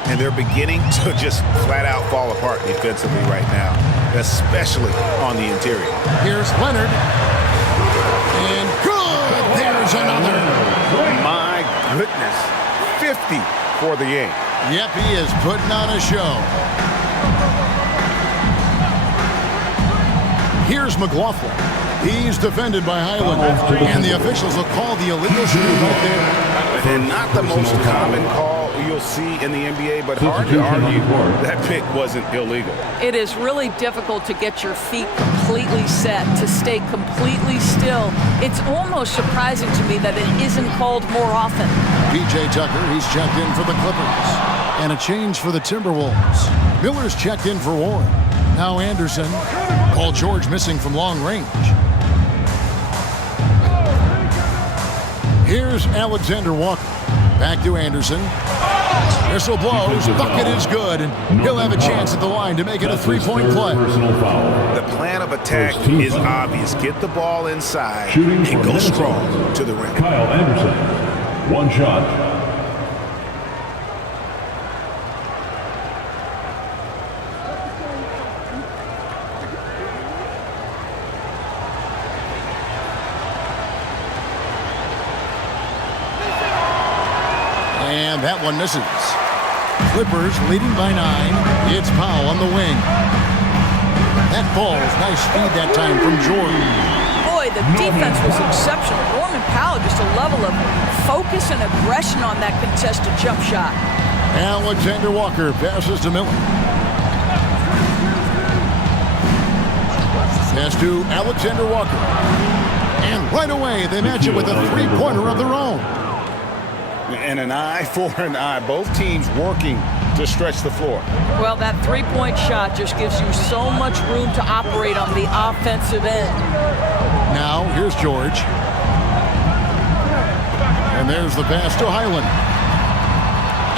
And they're beginning to just flat out fall apart defensively right now, especially on the interior. Here's Leonard. And good! There's another. My goodness. 50 for the game. Yep, he is putting on a show. Here's McLaughlin. He's defended by Highland. And the officials will call the illegal shooting right there. And not the most common call you'll see in the NBA, but hard to argue that pick wasn't illegal. It is really difficult to get your feet completely set, to stay completely still. It's almost surprising to me that it isn't called more often. P.J. Tucker, he's checked in for the Clippers. And a change for the Timberwolves. Miller's checked in for Warren. Now Anderson. Paul George missing from long range. Here's Alexander Walker. Back to Anderson. Whistle blows. Bucket is good. And he'll have a chance at the line to make it a three-point play. The plan of attack is obvious. Get the ball inside and go strong to the rim. Kyle Anderson. One shot. And that one misses. Clippers leading by 9. It's Powell on the wing. That falls. Nice speed that time from Jordan. Boy, the defense was exceptional. Norman Powell, just a level of focus and aggression on that contested jump shot. Alexander Walker passes to Miller. Pass to Alexander Walker. And right away, they match it with a three-pointer of their own. And an eye for an eye. Both teams working to stretch the floor. Well, that three-point shot just gives you so much room to operate on the offensive end. Now, here's George. And there's the pass to Highland.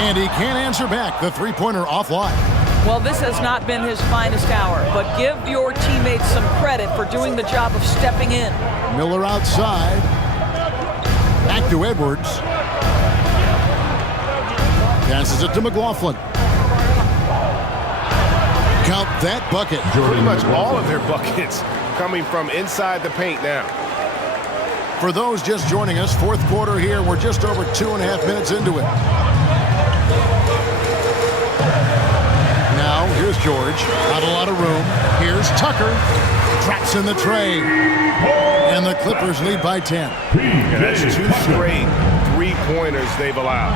And he can't answer back. The three-pointer offline. Well, this has not been his finest hour, but give your teammates some credit for doing the job of stepping in. Miller outside. Back to Edwards. Passes it to McLaughlin. Count that bucket. Pretty much all of their buckets coming from inside the paint now. For those just joining us, fourth quarter here. We're just over 2.5 minutes into it. Now, here's George. Not a lot of room. Here's Tucker. Traps in the tray. And the Clippers lead by 10. And that's 2 straight three-pointers they've allowed.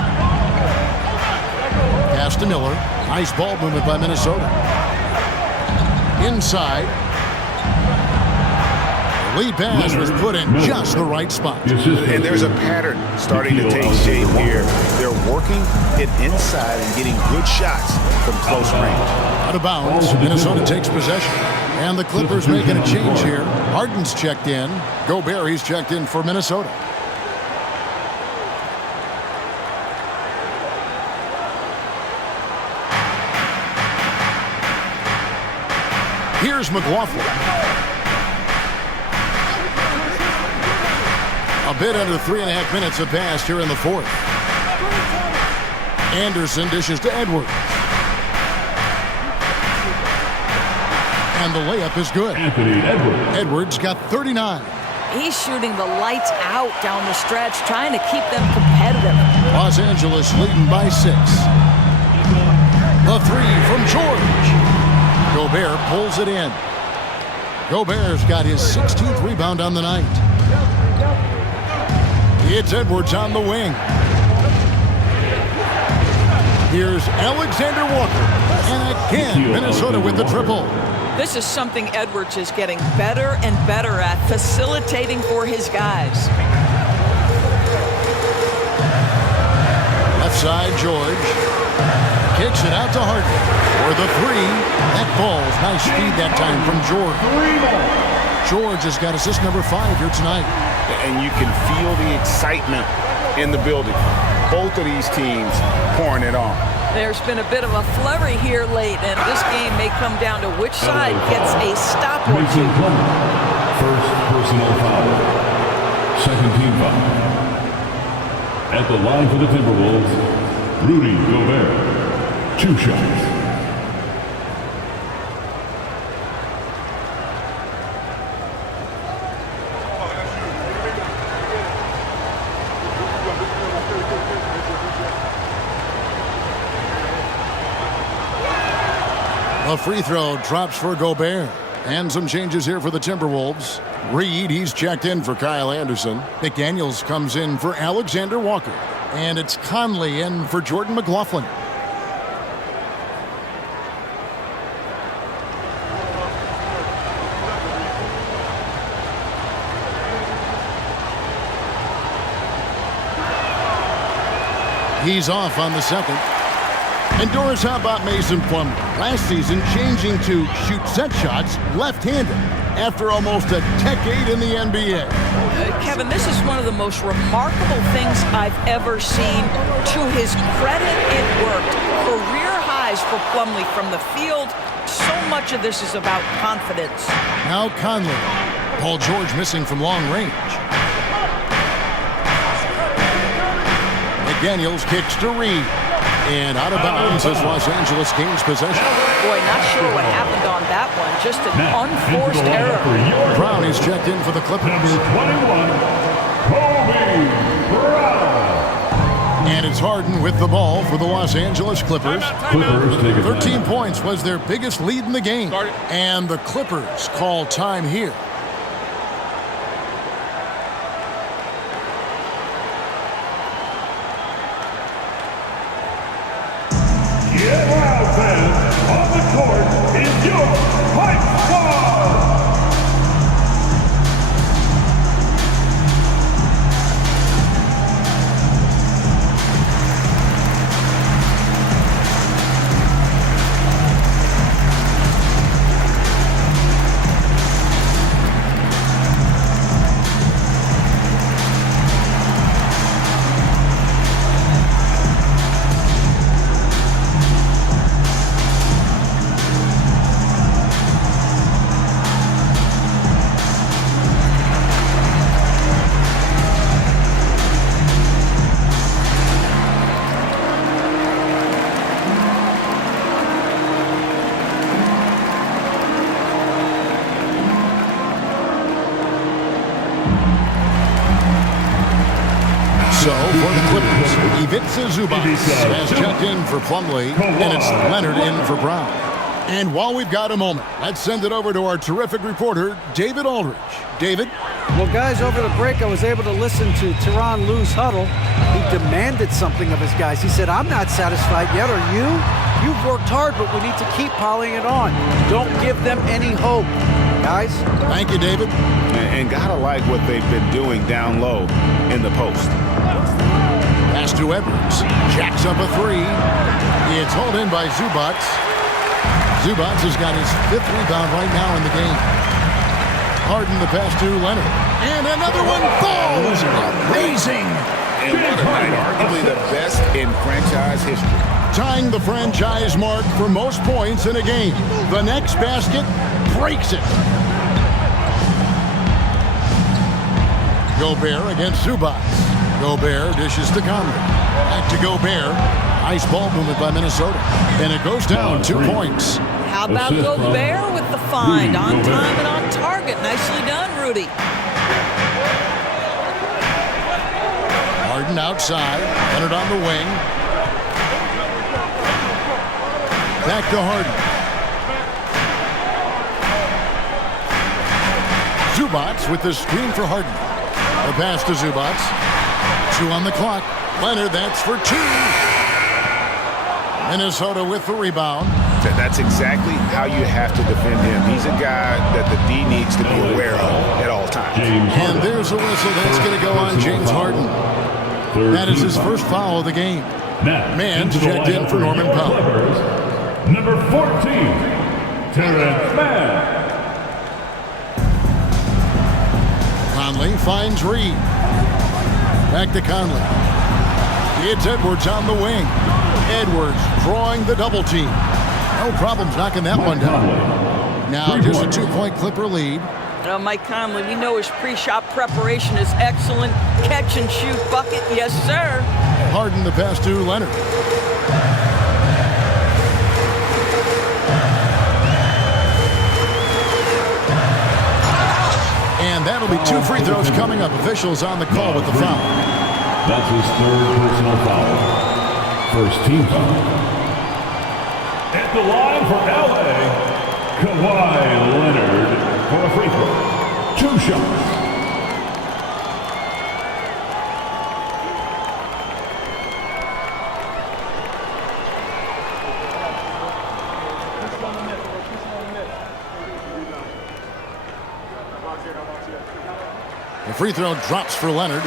Pass to Miller. Nice ball movement by Minnesota. Inside. Lead pass was put in just the right spot. And there's a pattern starting to take shape here. They're working it inside and getting good shots from close range. Out of bounds, Minnesota takes possession. And the Clippers making a change here. Harden's checked in. Gobert, he's checked in for Minnesota. Here's McLaughlin. A bit under 3.5 minutes have passed here in the fourth. Anderson dishes to Edwards. And the layup is good. Edwards got 39. He's shooting the lights out down the stretch, trying to keep them competitive. Los Angeles leading by 6. The three from George. Gobert pulls it in. Gobert's got his 16th rebound on the night. It's Edwards on the wing. Here's Alexander Walker. And again, Minnesota with the triple. This is something Edwards is getting better and better at, facilitating for his guys. Left side, George. Kicks it out to Harden. For the three. That falls. Nice speed that time from George. George has got assist number 5 here tonight. And you can feel the excitement in the building. Both of these teams pouring it on. There's been a bit of a flurry here late, and this game may come down to which side gets a stop or two. First personal foul. Second team foul. At the line for the Timberwolves, Rudy Gobert. 2 shots. A free throw drops for Gobert. And some changes here for the Timberwolves. Reed, he's checked in for Kyle Anderson. McDaniels comes in for Alexander Walker. And it's Conley in for Jordan McLaughlin. He's off on the second. And Doris, how about Mason Plumlee? Last season, changing to shoot set shots left-handed after almost a decade in the NBA. Kevin, this is one of the most remarkable things I've ever seen. To his credit, it worked. Career highs for Plumlee from the field. So much of this is about confidence. Now Conley. Paul George missing from long range. McDaniels kicks to Reed. And out of bounds as Los Angeles gains possession. Boy, not sure what happened on that one. Just an unforced error. Brown is checked in for the Clippers. Number 21, Kobe Brown. And it's Harden with the ball for the Los Angeles Clippers. Clippers take it 13 points was their biggest lead in the game. And the Clippers call time here. Get loud, fans. On the court is your Fight Star. So for the Clippers, Ivica Zubac has checked in for Plumlee, and it's Leonard in for Brown. And while we've got a moment, let's send it over to our terrific reporter, David Aldridge. David? Well, guys, over the break, I was able to listen to Tyronn Lue's huddle. He demanded something of his guys. He said, I'm not satisfied yet, are you? You've worked hard, but we need to keep piling it on. Don't give them any hope, guys. Thank you, David. And gotta like what they've been doing down low in the post. Pass to Edwards. Jacks up a three. It's hauled in by Zubac. Zubac has got his 5th rebound right now in the game. Harden the pass to Leonard. And another one falls. Amazing. And what a night. Arguably the best in franchise history. Tying the franchise mark for most points in a game. The next basket breaks it. Gobert against Zubac. Gobert dishes to Conley. Back to Gobert. Nice ball movement by Minnesota. And it goes down 2 points. How about Gobert with the find? On time and on target. Nicely done, Rudy. Harden outside. Leonard on the wing. Back to Harden. Zubac with the screen for Harden. The pass to Zubac. 2 on the clock. Leonard, that's for 2. Minnesota with the rebound. That's exactly how you have to defend him. He's a guy that the D needs to be aware of at all times. And there's a whistle that's going to go on James Harden. That is his first foul of the game. Mann's checked in for Norman Powell. Number 14, Terrence Mann. Conley finds Reed. Back to Conley. It's Edwards on the wing. Edwards drawing the double team. No problems knocking that one down. Now just a 2-point Clipper lead. Mike Conley, we know his pre-shot preparation is excellent. Catch and shoot bucket, yes, sir. Harden the pass to Leonard. And that'll be 2 free throws coming up. Officials on the call with the foul. That's his 3rd personal foul. First team foul. At the line for LA, Kawhi Leonard for a free throw. 2 shots. The free throw drops for Leonard.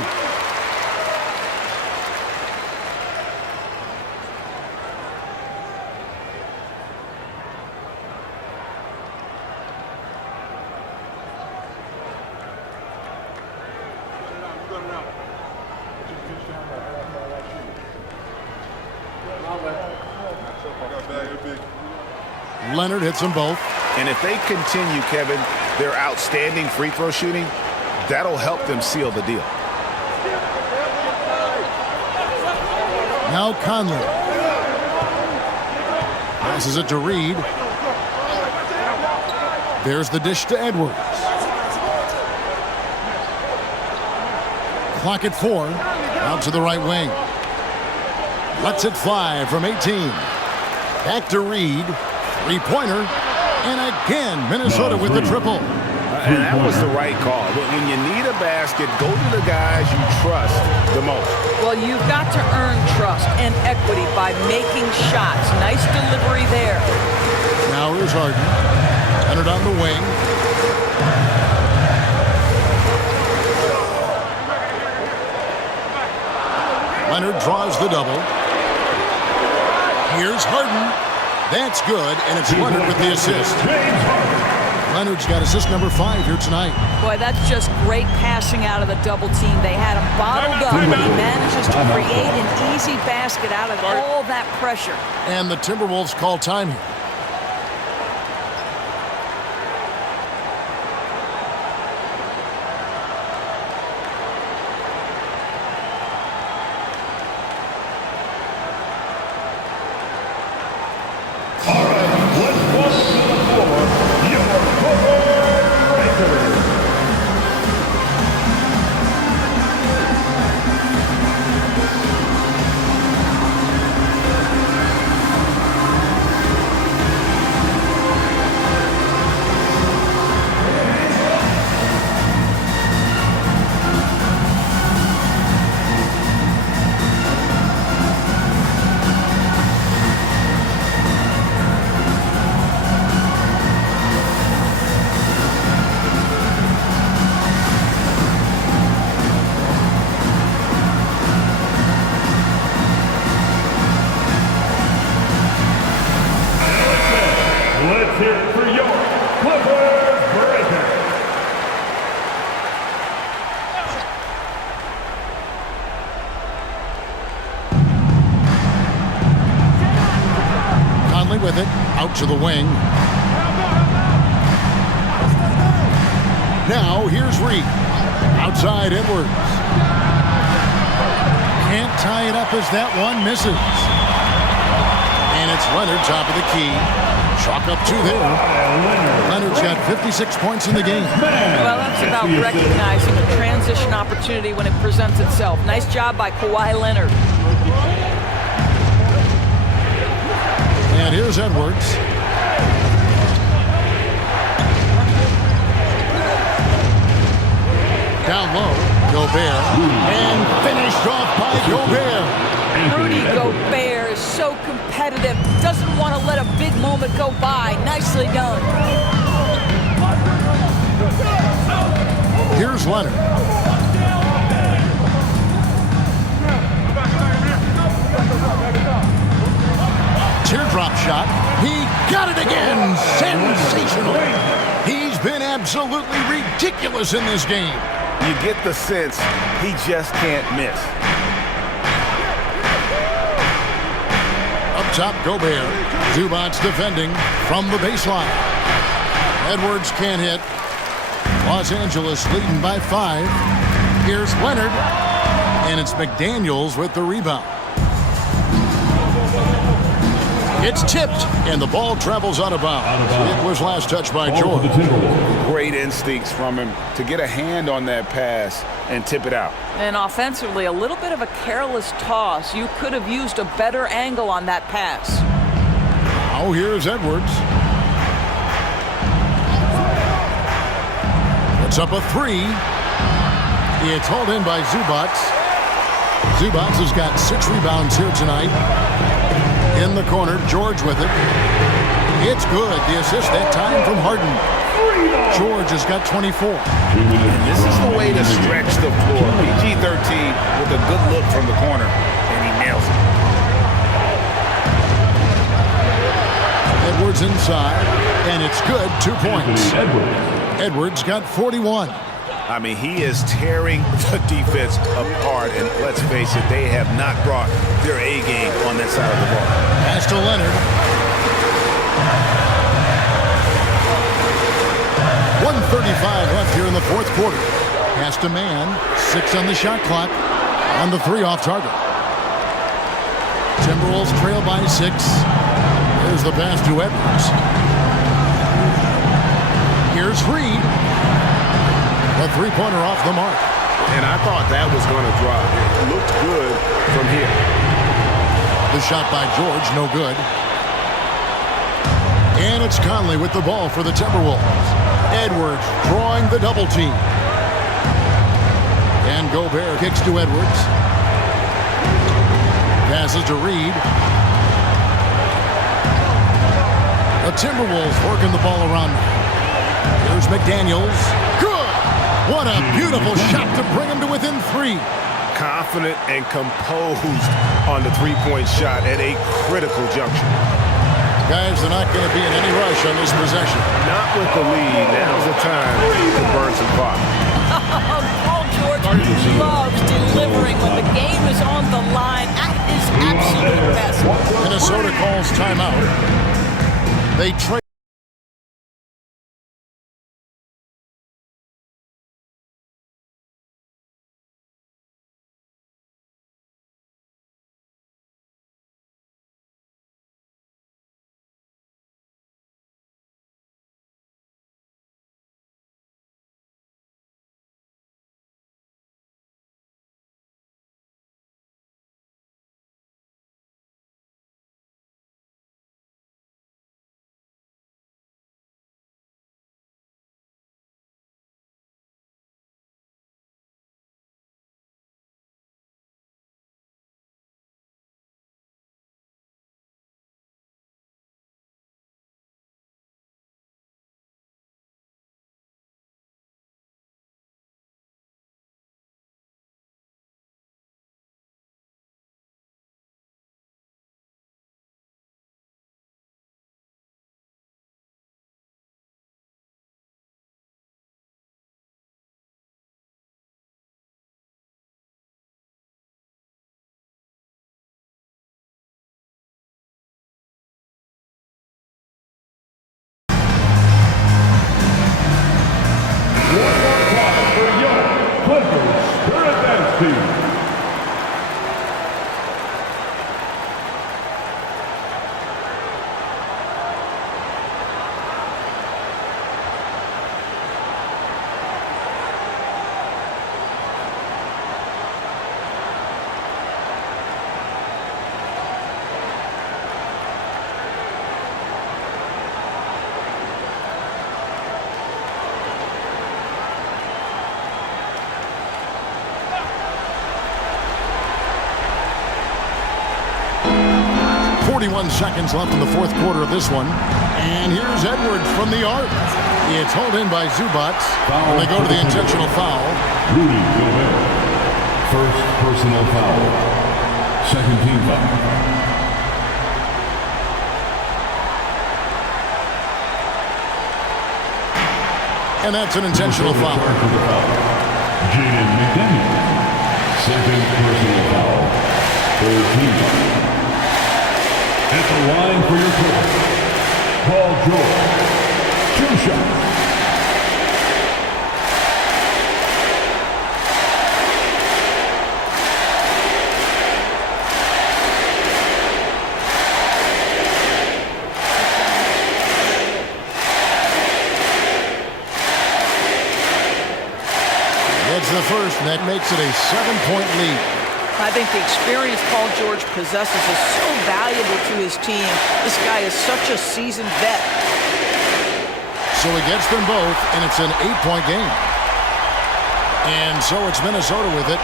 Leonard hits them both. And if they continue, Kevin, their outstanding free throw shooting, that'll help them seal the deal. Now Conley. Passes it to Reed. There's the dish to Edwards. Clock at 4. Out to the right wing. Lets it fly from 18. Back to Reed. 3-pointer. And again, Minnesota with the triple. And that was the right call. But when you need a basket, go to the guys you trust the most. Well, you've got to earn trust and equity by making shots. Nice delivery there. Now here's Harden. Leonard on the wing. Leonard draws the double. Here's Harden. That's good, and it's Leonard with the assist. Leonard's got assist number 5 here tonight. Boy, that's just great passing out of the double team. They had him bottled up, but he manages to create an easy basket out of all that pressure. And the Timberwolves call time here. with it. Out to the wing. Now here's Reed. Outside Edwards. Can't tie it up as that one misses. And it's Leonard, top of the key. Chalk up 2 there. Leonard's got 56 points in the game. Well, that's about recognizing a transition opportunity when it presents itself. Nice job by Kawhi Leonard. And here's Edwards. Down low, Gobert. And finished off by Gobert. Rudy Gobert is so competitive. Doesn't want to let a big moment go by. Nicely done. Here's Leonard. Teardrop shot. He got it again. Sensational. He's been absolutely ridiculous in this game. You get the sense he just can't miss. Up top, Gobert. Zubac's defending from the baseline. Edwards can't hit. Los Angeles leading by 5. Here's Leonard. And it's McDaniels with the rebound. It's tipped, and the ball travels out of bounds. It was last touched by George. Great instincts from him to get a hand on that pass and tip it out. And offensively, a little bit of a careless toss. You could have used a better angle on that pass. Now here's Edwards. Puts up a 3. It's hauled in by Zubac. Zubac has got 6 rebounds here tonight. In the corner, George with it. It's good. The assist that time from Harden. George has got 24. And this is the way to stretch the floor. PG-13 with a good look from the corner, and he nails it. Edwards inside, and it's good. 2 points. Edwards got 41. I mean, he is tearing the defense apart, and let's face it, they have not brought their A game on that side of the ball. Pass to Leonard. 1:35 left here in the fourth quarter. Pass to Mann. 6 on the shot clock. On the 3 off target. Timberwolves trail by 6. There's the pass to Edwards. Here's Reed. A 3-pointer off the mark. And I thought that was going to drop. It looked good from here. The shot by George, no good. And it's Conley with the ball for the Timberwolves. Edwards drawing the double team. And Gobert kicks to Edwards. Passes to Reed. The Timberwolves working the ball around. Here's McDaniels. Good! What a beautiful shot to bring him to within 3. Confident and composed on the 3-point shot at a critical juncture. Guys, they're not going to be in any rush on this possession. Not with the lead. Now's the time to burn some clock. Paul George loves delivering when the game is on the line at his absolute best. Minnesota calls timeout. They trade. team. Seconds left in the fourth quarter of this one. And here's Edwards from the arc. It's hauled in by Zubats. And they go to the intentional foul. Rudy Gobert. First personal foul. Second team foul. And that's an intentional foul. Jaden McDaniel. Second personal foul. Third team foul. At the line for your quarter, Paul George. 2 shots. That's the first, and that makes it a 7-point lead. I think the experience Paul George possesses is so valuable to his team. This guy is such a seasoned vet. So he gets them both, and it's an 8-point game. And so it's Minnesota with it.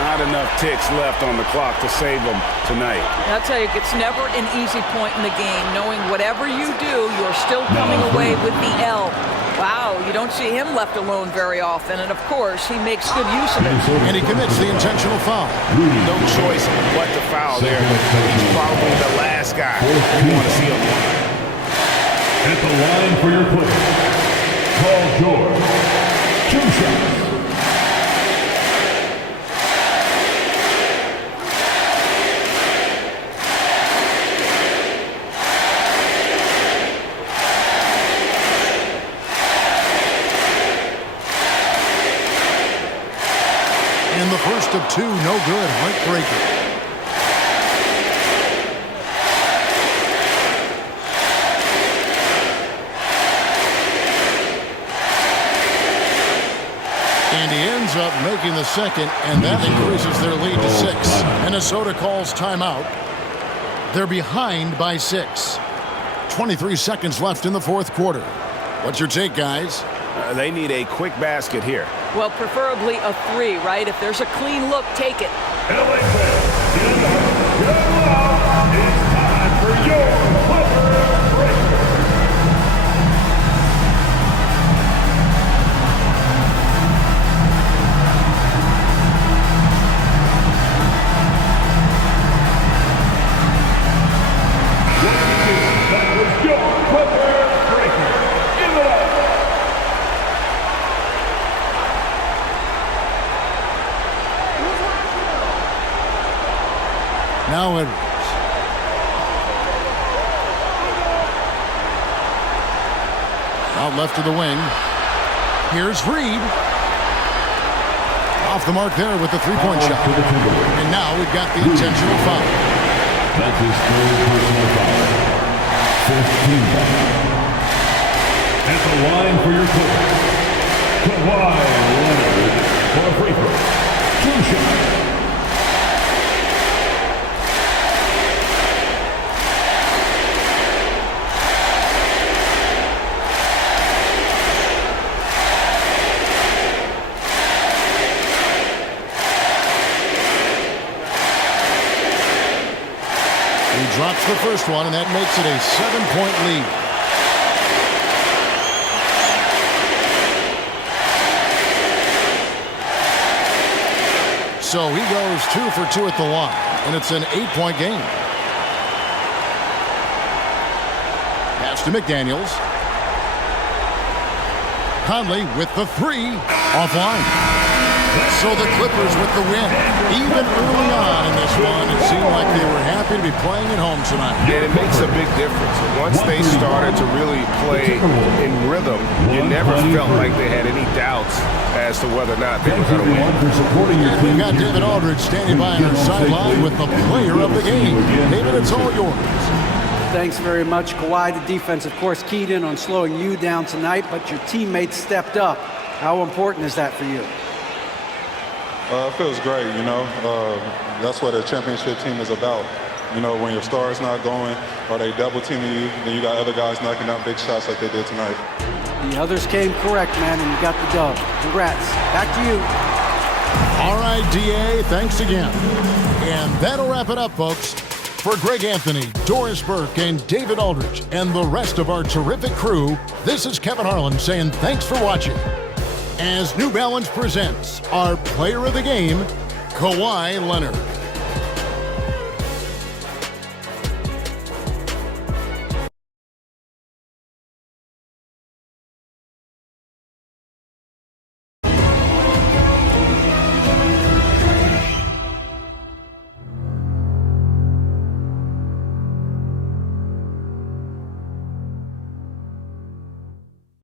Not enough ticks left on the clock to save them tonight. I'll tell you, it's never an easy point in the game, knowing whatever you do, you're still coming away with the L. Wow, you don't see him left alone very often, and of course, he makes good use of it. And he commits the intentional foul. No choice but to foul there. He's probably the last guy you want to see on the line. At the line for your player, Paul George. 2 shots. And the first of 2, no good. Heartbreaker. And he ends up making the second, and that increases their lead to 6. Minnesota calls timeout. They're behind by 6. 23 seconds left in the fourth quarter. What's your take, guys? They need a quick basket here. Well, preferably a 3, right? If there's a clean look, take it. LA fans, it's time for your buzzer breaker. That was your buzzer breaker. Give it up. Now Edwards. Out left to the wing. Here's Reed. Off the mark there with the 3-point shot. And now we've got the intentional foul. That's his 3rd personal foul. 15 foul. At the line for your player, Kawhi Leonard for a free throw. 2 shots. Drops the first one, and that makes it a 7-point lead. So he goes 2 for 2 at the line, and it's an 8-point game. Pass to McDaniels. Conley with the 3 offline. So the Clippers with the win. Even early on in this one, it seemed like they were happy to be playing at home tonight. And it makes a big difference. Once they started to really play in rhythm, you never felt like they had any doubts as to whether or not they were going to win. And we've got David Aldridge standing by on our sideline with the player of the game. David, it's all yours. Thanks very much, Kawhi. The defense, of course, keyed in on slowing you down tonight, but your teammates stepped up. How important is that for you? It feels great, you know. That's what a championship team is about. You know, when your star's not going or they double teaming you, then you got other guys knocking down big shots like they did tonight. The others came correct, man, and you got the dub. Congrats. Back to you. All right, DA, thanks again. And that'll wrap it up, folks. For Greg Anthony, Doris Burke, and David Aldridge, and the rest of our terrific crew, this is Kevin Harlan saying thanks for watching. As New Balance presents our player of the game, Kawhi Leonard.